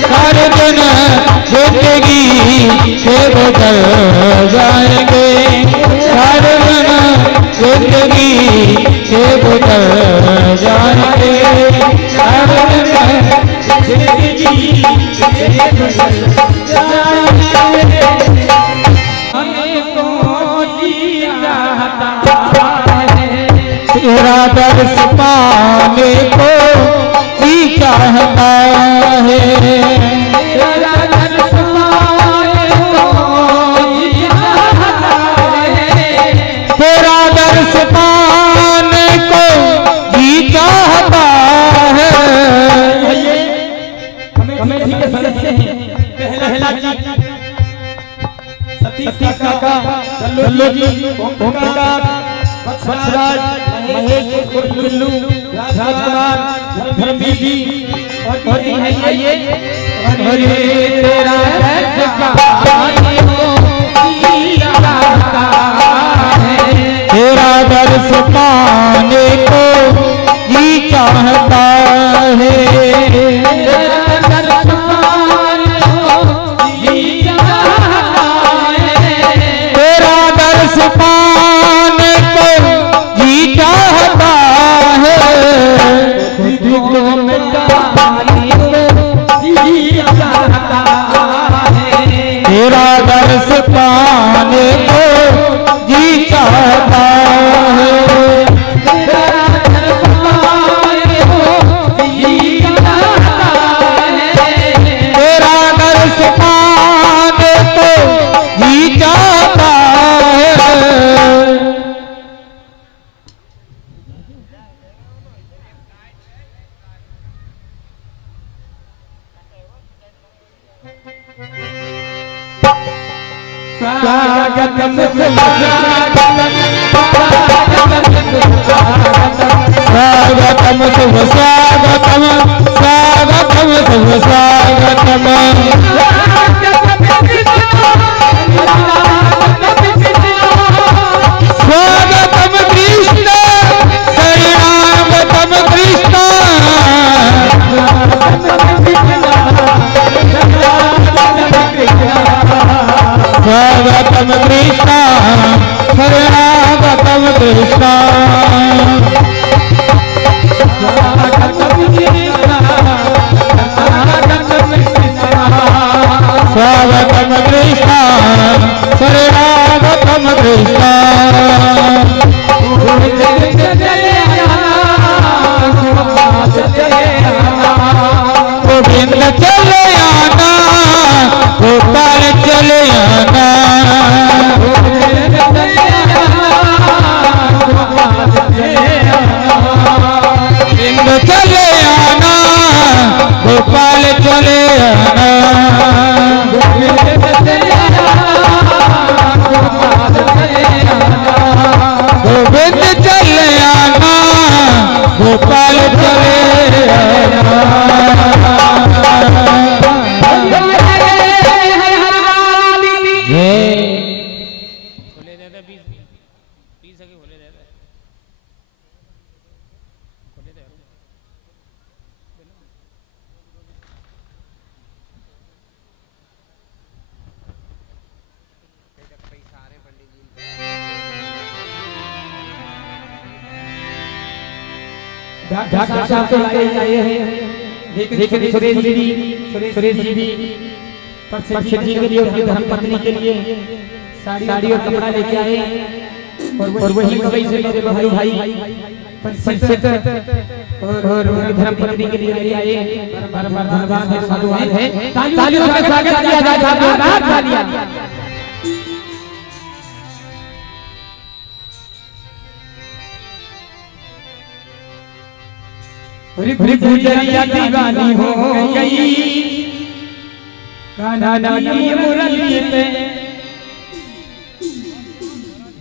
सारे दिन जिंदगी से गुजर जाएंगे। सारे दिन जिंदगी से गुजर जाएंगे। सारे दिन जिंदगी से गुजर जाएंगे। तेरा दर्श पाने को जी चाहता है। लल्लू जी, ओमकार, बक्सराज, महेश गुल्लू, राजकुमार, धर्मी जी और ये तेरा तेरा दर्श पाने को जी चाहता है, तेरा दर्श पाने को जी चाहता है, तेरा दर्श पाने को जी चाहता है, तेरा दर्श पाने को जी चाहता है। स्वागतम स्वागतम शुभ स्वागतम, स्वागतम शुभ स्वागतम, स्वागतम कृष्ण शरणागतम कृष्ण, स्वागतम कृष्ण शरणागतम कृष्ण, स्वागतम कृष्ण शरणागतम कृष्ण, गोविंद चले आना, गोपाल चले आना, गोविंद चले आना, गोपाल चले आना, गोविंद चले आना, गोपाल चले आना। डॉक्टर साहब तो आए हैं, लेकिन सुरेश जी भी प्रसिद्ध जी के लिए, उनकी धर्मपत्नी के लिए साड़ी और कपड़ा लेके आए, और वही कवि से मेरे भाई प्रसिद्ध और उनकी धर्मपत्नी के लिए लेके आए। धन्यवाद है, साधुवाद है, तालियों से स्वागत किया जाए साहब, तालियां। गुजरिया दीवानी हो गई कान्हा की मुरली पे,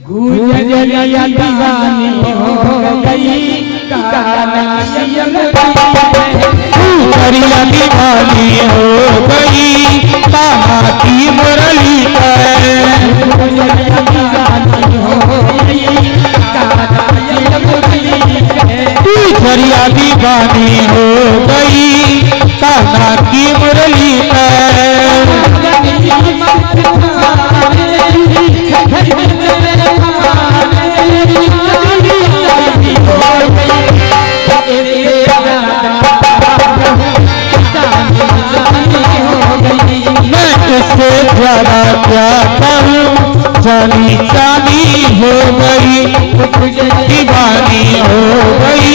गुजरिया दीवानी हो गई कान्हा की मुरली पे, गुजरिया दीवानी हो गई कान्हा की मुरली पे, गुजरिया दीवानी हो गई कान्हा की मुरली पे, गुजरिया दीवानी हो गई कान्हा की मुरली पे, मैं इससे ज्यादा क्या कहूँ, जानी जानी हो गई, दीवानी हो गई,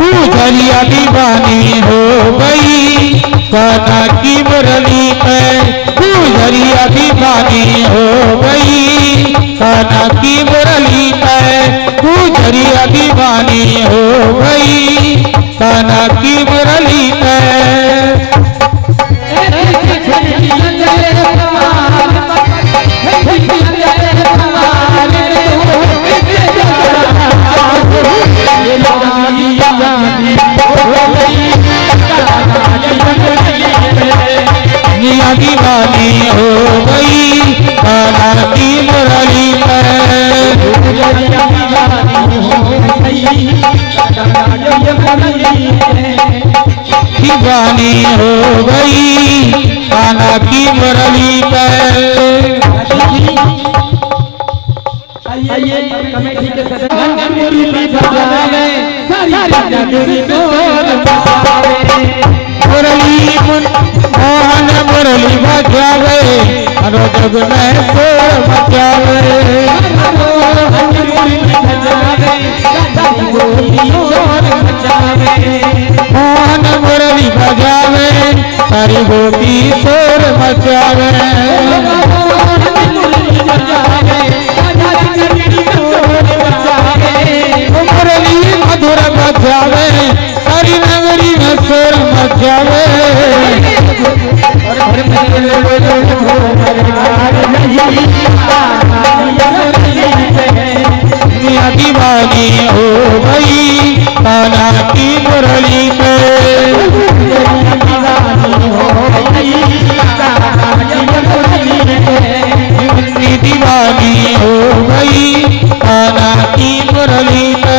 गुजरिया दीवानी हो गई कान्हा की मुरली पे, गुजरिया दीवानी हो गई कान्हा की मुरली पे, गुजरिया दीवानी हो गई कान्हा की मुरली पे। दीवानी हो गई कान्हा की मुरली पर। मुरली मोहन मुरली बजावे हरो जग में शोर मचावे। मोहन मुरली बजावे सारी गोपी शोर मचावे। मुरली मधुर बजावे सारी नगरी में शोर मचावे। दीवानी हो गई कान्हा की मुरली पे। दीवानी हो गई कान्हा की मुरली पे।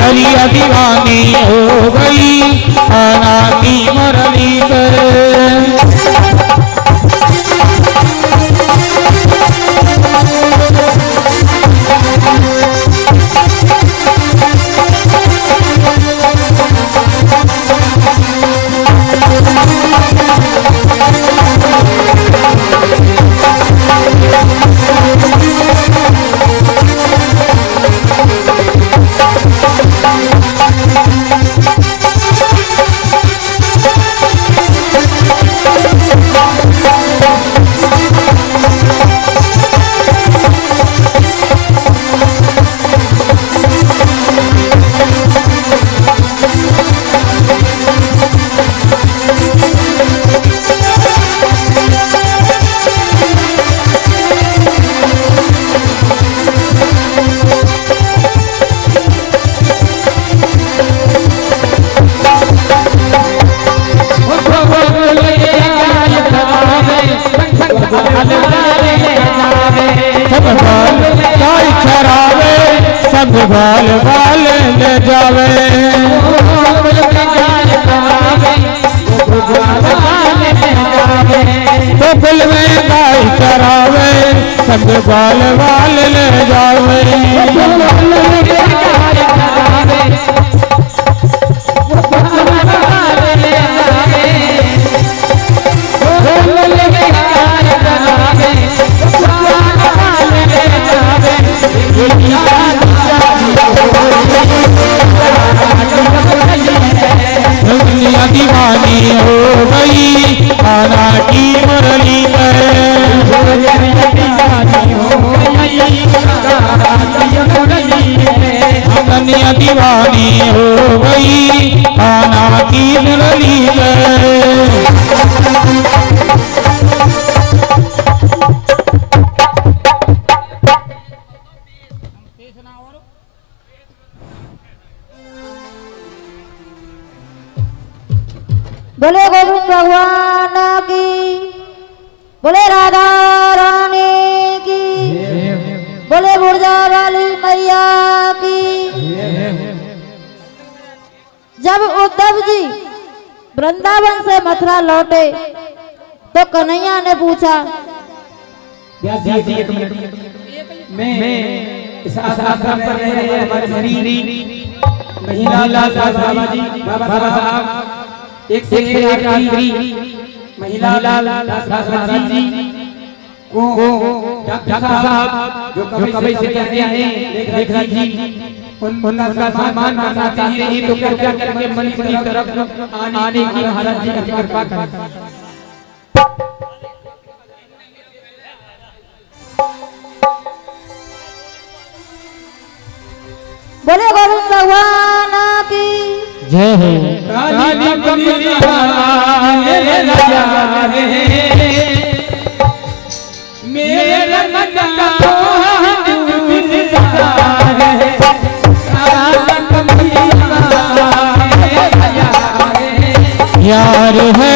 हरिया दीवानी हो गई कान्हा की मुरली पे। सब बाल बाल ले जावे। तो बिल में गाय चरावे सब बाल बाल ले जावे। दीवानी हो गई कान्हा की मुरली पर। कन्या दीवानी हो गई कान्हा की मुरली पर। बोले गोविंद भगवान की, बोले राधा रानी की, बोले बुर्जा वाली मैया की। जब उद्धव जी वृंदावन से मथुरा लौटे तो कन्हैया ने पूछा, मैं इस आश्रम पर रह रहे हमारी महिला बाबा साहब एक से एक आखिरी महिला जी को डॉक्टर साहब जो कभी से कहते हैं लेखराज जी उनका सम्मान करना चाहते हैं तो कृपया करके मंच की तरफ आने की महाराज जी की कृपा करें। बोले गोविंद भगवान की जय हो। मेरे मन यार है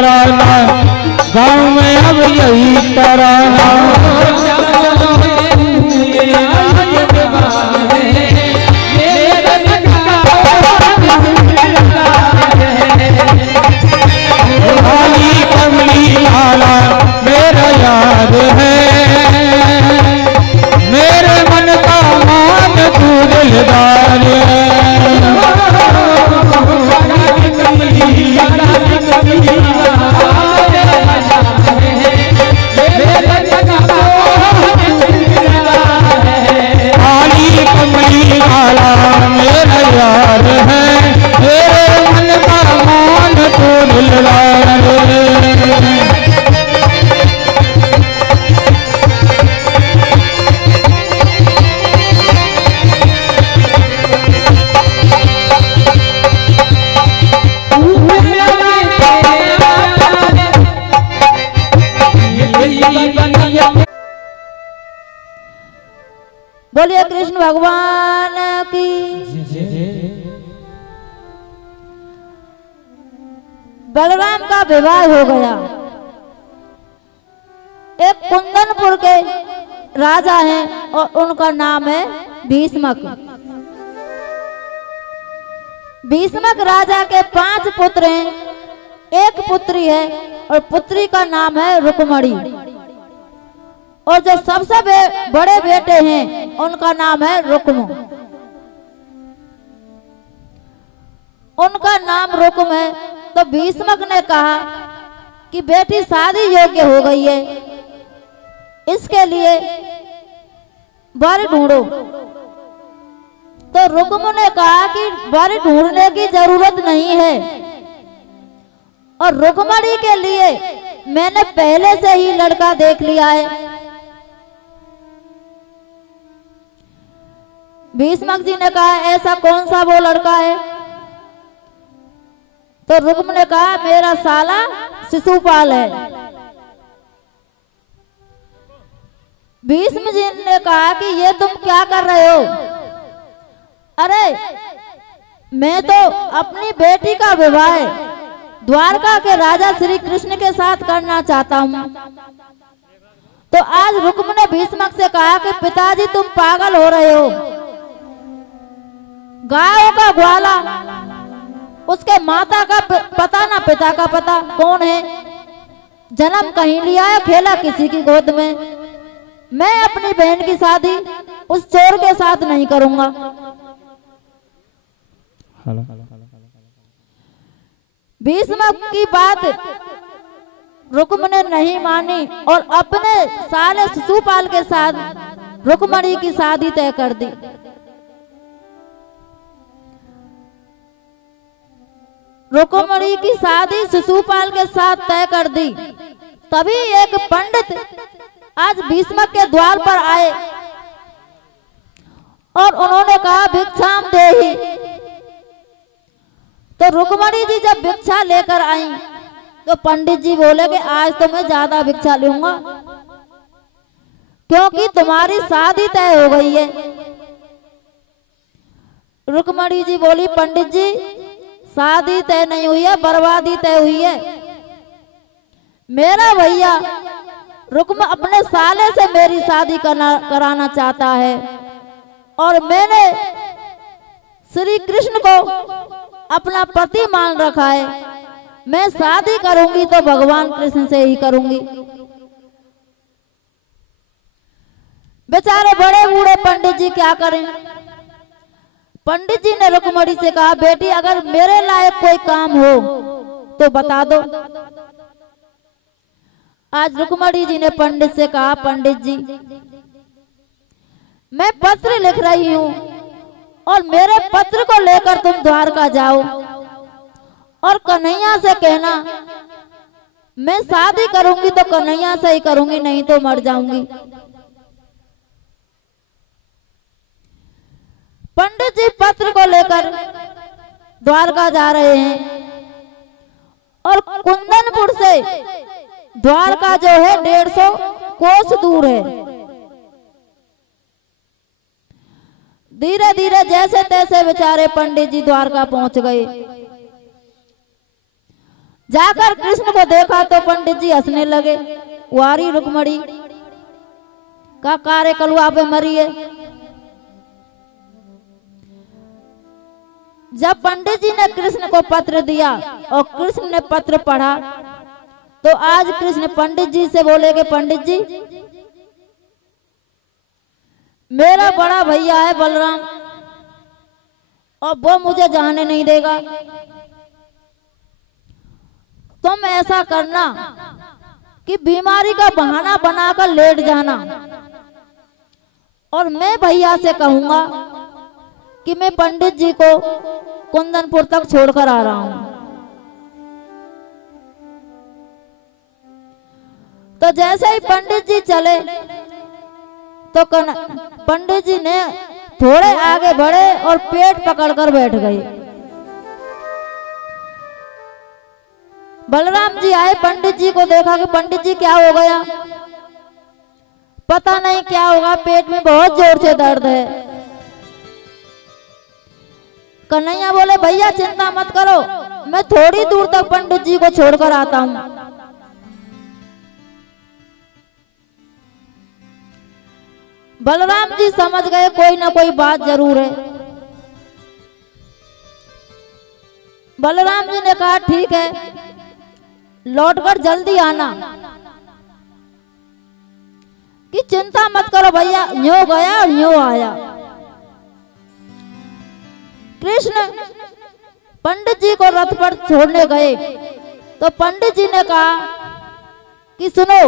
तराना, गाँव में अब यही तराना। काली कमली लाला मेरा यार है, मेरे मन का मान तू दिलदार है। काली कमली लाला मेरा यार है, मेरे मन का मान तू दिलदार है। बोलिए कृष्ण भगवान की। बलराम का विवाह हो गया। एक कुंदनपुर के राजा हैं और उनका नाम है भीष्मक। भीष्मक राजा के 5 पुत्र हैं, एक पुत्री है और पुत्री का नाम है रुक्मणी। और जो सबसे बड़े बेटे हैं उनका नाम है रुक्म। उनका नाम रुक्म है। तो भीष्मक ने कहा कि बेटी शादी योग्य हो गई है, इसके लिए वर ढूंढो। तो रुक्म ने कहा कि वर ढूंढने की जरूरत नहीं है, और रुक्मणी के लिए मैंने पहले से ही लड़का देख लिया है। भीष्मक जी ने कहा ऐसा कौन सा वो लड़का है? तो रुक्म ने कहा मेरा साला शिशुपाल है। भीष्म जी ने कहा कि ये तुम क्या कर रहे हो? अरे मैं तो अपनी बेटी का विवाह द्वारका के राजा श्री कृष्ण के साथ करना चाहता हूँ। तो आज रुक्म ने भीष्मक से कहा कि पिताजी तुम पागल हो रहे हो। गायों का ग्वाला, उसके माता का पता ना पिता का पता कौन है, जन्म कहीं लिया है, खेला किसी की गोद में। मैं अपनी बहन की शादी उस चोर के साथ नहीं करूंगा। भीष्मक की बात रुक्म ने नहीं मानी और अपने साले शिशुपाल के साथ रुक्मणी की शादी तय कर दी। रुक्मणी की शादी शिशुपाल के साथ तय कर दी। तभी एक पंडित आज भीष्मक के द्वार पर आए और उन्होंने कहा भिक्षाम देहि। तो रुक्मणी जी जब भिक्षा लेकर आई तो पंडित जी बोले कि आज तो मैं ज्यादा भिक्षा लूंगा, क्योंकि तुम्हारी शादी तय हो गई है। रुक्मणी जी बोली पंडित जी शादी तय नहीं हुई है, बर्बादी तय हुई है। मेरा भैया रुक्म अपने साले से मेरी शादी कराना चाहता है और मैंने श्री कृष्ण को अपना पति मान रखा है। मैं शादी करूंगी तो भगवान कृष्ण से ही करूंगी। बेचारे बड़े बूढ़े पंडित जी क्या करें? पंडित जी ने रुक्मणी से कहा बेटी अगर मेरे लायक कोई काम हो तो बता दो। आज रुक्मणी जी ने पंडित से कहा पंडित जी मैं पत्र लिख रही हूँ और मेरे पत्र को लेकर तुम द्वारका जाओ और कन्हैया से कहना मैं शादी करूंगी तो कन्हैया से ही करूंगी, नहीं तो मर जाऊंगी। पंडित जी पत्र को लेकर द्वारका जा रहे हैं और कुंदनपुर से द्वारका जो है 150 कोस दूर है। धीरे धीरे जैसे तैसे बेचारे पंडित जी द्वारका पहुंच गए। जाकर कृष्ण को देखा तो पंडित जी हंसने लगे। वारी रुक्मणी का कार्य कलुआ पे मरी है। जब पंडित जी ने कृष्ण को पत्र दिया और कृष्ण ने पत्र पढ़ा तो आज कृष्ण पंडित जी से बोले कि पंडित जी, मेरा बड़ा भैया है बलराम और वो मुझे जाने नहीं देगा। तुम ऐसा करना कि बीमारी का बहाना बनाकर लेट जाना और मैं भैया से कहूंगा कि मैं पंडित जी को कुंदनपुर तक छोड़कर आ रहा हूं। तो जैसे ही पंडित जी चले तो पंडित जी ने थोड़े आगे बढ़े और पेट पकड़कर बैठ गए। बलराम जी आए, पंडित जी को देखा कि पंडित जी क्या हो गया, पता नहीं क्या होगा, पेट में बहुत जोर से दर्द है। कन्हैया बोले भैया चिंता मत करो, मैं थोड़ी दूर तक पंडित जी को छोड़कर आता हूं। बलराम जी समझ गए कोई ना कोई बात जरूर है। बलराम जी ने कहा ठीक है, लौटकर जल्दी आना, कि चिंता मत करो भैया, यूं गया और यूं आया। कृष्ण पंडित जी को रथ पर छोड़ने गए तो पंडित जी ने कहा कि सुनो,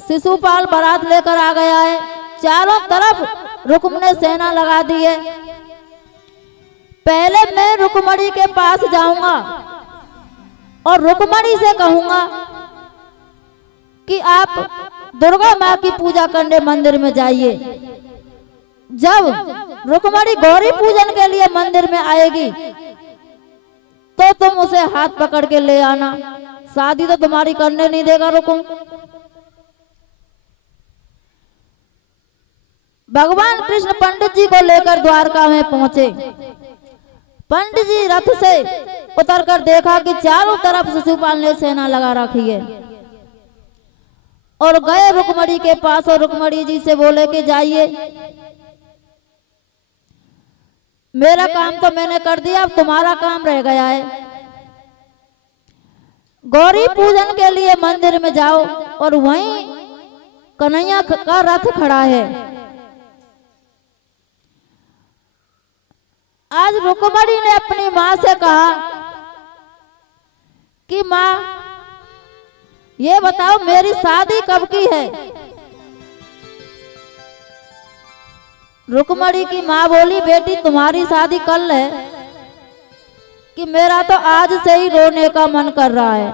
शिशुपाल बारात लेकर आ गया है, चारों तरफ रुक्म ने सेना लगा दी है। पहले मैं रुक्मणी के पास जाऊंगा और रुक्मणी से कहूंगा कि आप दुर्गा माँ की पूजा करने मंदिर में जाइए। जब रुक्मणी गौरी पूजन के लिए मंदिर में आएगी तो तुम उसे हाथ पकड़ के ले आना, शादी तो तुम्हारी करने नहीं देगा रुकुम। भगवान कृष्ण पंडित जी को लेकर द्वारका में पहुंचे। पंडित जी रथ से उतरकर देखा कि चारों तरफ शिशुपाल ने सेना लगा रखी है और गए रुक्मणी के पास और रुक्मणी जी से बोले कि जाइए, मेरा काम तो मैंने कर दिया, अब तुम्हारा काम रह गया है। गौरी पूजन के लिए मंदिर में जाओ और वहीं कन्हैया का रथ खड़ा है। आज रुक्मणी ने अपनी माँ से कहा कि माँ ये बताओ मेरी शादी कब की है। रुक्मणी की माँ बोली बेटी तुम्हारी शादी कल है, कि मेरा तो आज से ही रोने का मन कर रहा है।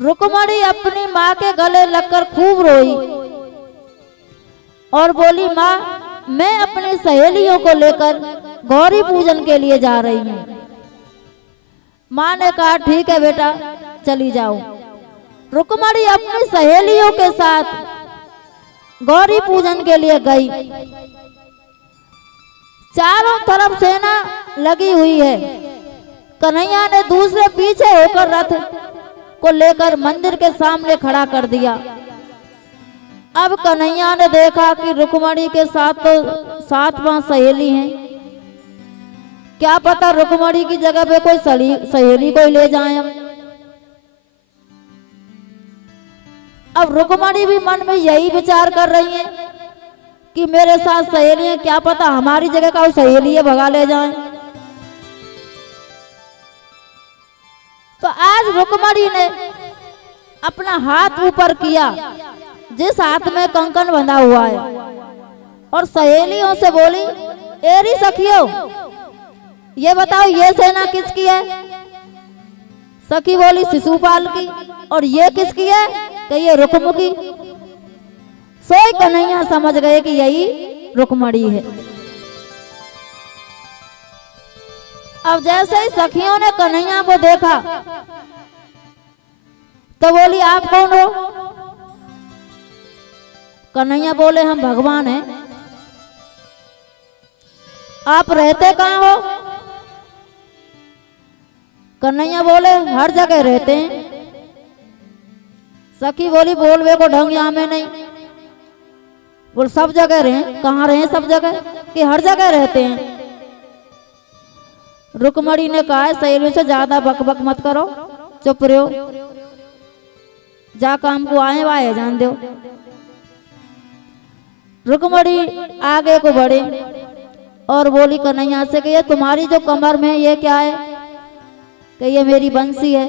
रुक्मणी अपनी माँ के गले लगकर खूब रोई और बोली माँ मैं अपनी सहेलियों को लेकर गौरी पूजन के लिए जा रही हूँ। माँ ने कहा ठीक है बेटा चली जाओ। रुक्मणी अपनी सहेलियों के साथ गौरी पूजन के लिए गई। चारों तरफ सेना लगी हुई है। कन्हैया ने दूसरे पीछे होकर रथ को लेकर मंदिर के सामने खड़ा कर दिया। अब कन्हैया ने देखा कि रुक्मणी के साथ तो 7 सहेली हैं, क्या पता रुक्मणी की जगह पे कोई सहेली को ले जाए। अब रुक्मणी भी मन में यही विचार कर रही है कि मेरे साथ सहेली है, क्या पता हमारी जगह का सहेली भगा ले जाए। तो आज रुक्मणी ने अपना हाथ ऊपर किया जिस हाथ में कंकन बंधा हुआ है और सहेलियों से बोली एरी सखियों ये बताओ ये सेना किसकी है। सखी बोली शिशुपाल की। और ये किसकी है कि ये रुक्म की। सोई कन्हैया समझ गए कि यही रुक्मणी है। अब जैसे ही सखियों ने कन्हैया को देखा तो बोली आप कौन हो। कन्हैया बोले हम भगवान हैं। आप रहते कहाँ हो। कन्हैया बोले हर जगह रहते हैं। सखी बोली बोलवे को ढंग यहाँ में नहीं। बोल सब जगह रहे, कहाँ रहे सब जगह कि हर जगह रहते हैं। रुक्मणी ने कहा सहेली से ज्यादा बकबक मत करो, चुप रहो, जा काम को आए वाए जान दो। रुक्मणी आगे को बढ़े और बोली कन्हैया से कि ये तुम्हारी जो कमर में ये क्या है, कि ये मेरी बंसी है,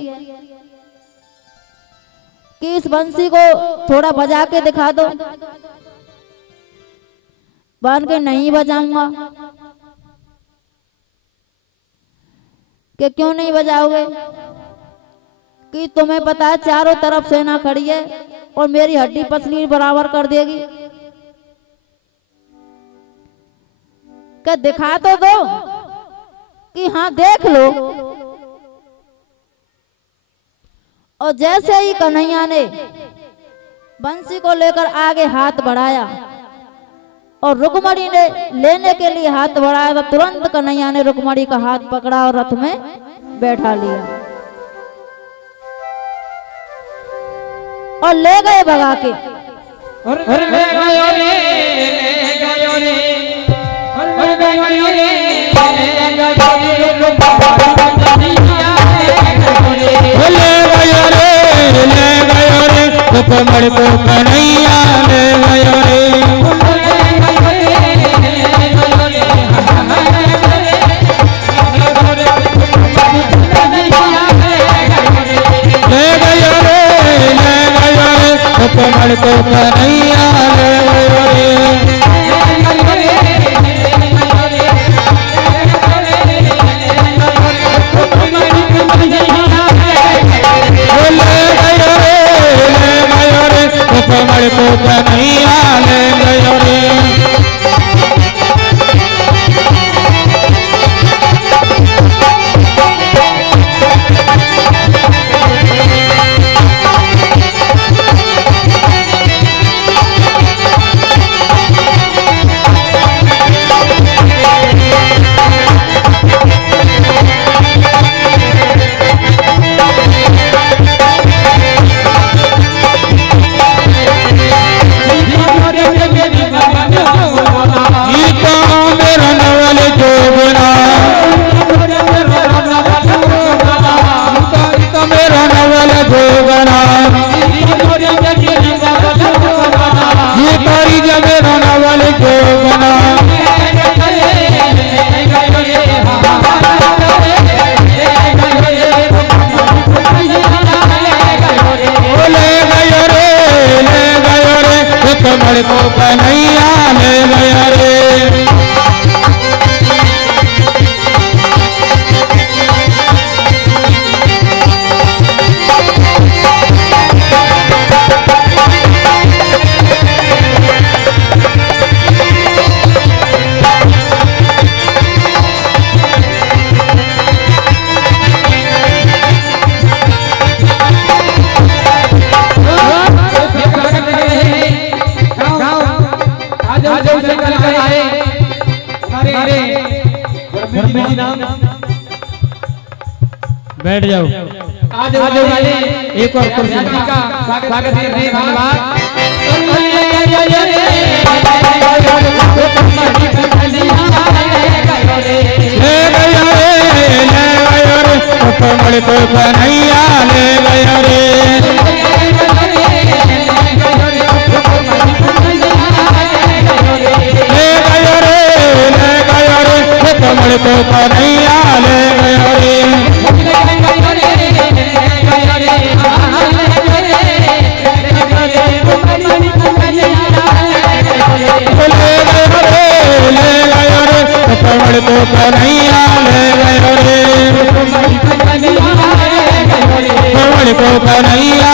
कि इस बंसी को थोड़ा बजा के दिखा दो। बन के नहीं बजाऊंगा। कि क्यों नहीं बजाओगे? कि तुम्हें पता है चारों तरफ सेना खड़ी है और मेरी हड्डी पसली बराबर कर देगी। कि दिखा तो दो, कि हाँ देख लो। और जैसे ही कन्हैया ने बंसी को लेकर आगे हाथ बढ़ाया और रुक्मणी ने लेने के लिए हाथ बढ़ाया तो तुरंत कन्हैया ने रुक्मणी का हाथ पकड़ा और रथ में बैठा लिया और ले गए भगा के। कमर को कन्हैया ले गयो रे, ले गयो रे, कमर को कन्हैया ले गयो रे। कमर को कन्हैया ले गयो रे। कमर को कन्हैया ले गयो रे। बैठ जाओ, आ जाओ एक और कुर्सी का स्वागत करते हैं। धन्यवाद। कमर को कन्हैया ले गयो रे, कमर को कन्हैया ले गयो रे। कमर को कन्हैया ले गयो रे, कमर को कन्हैया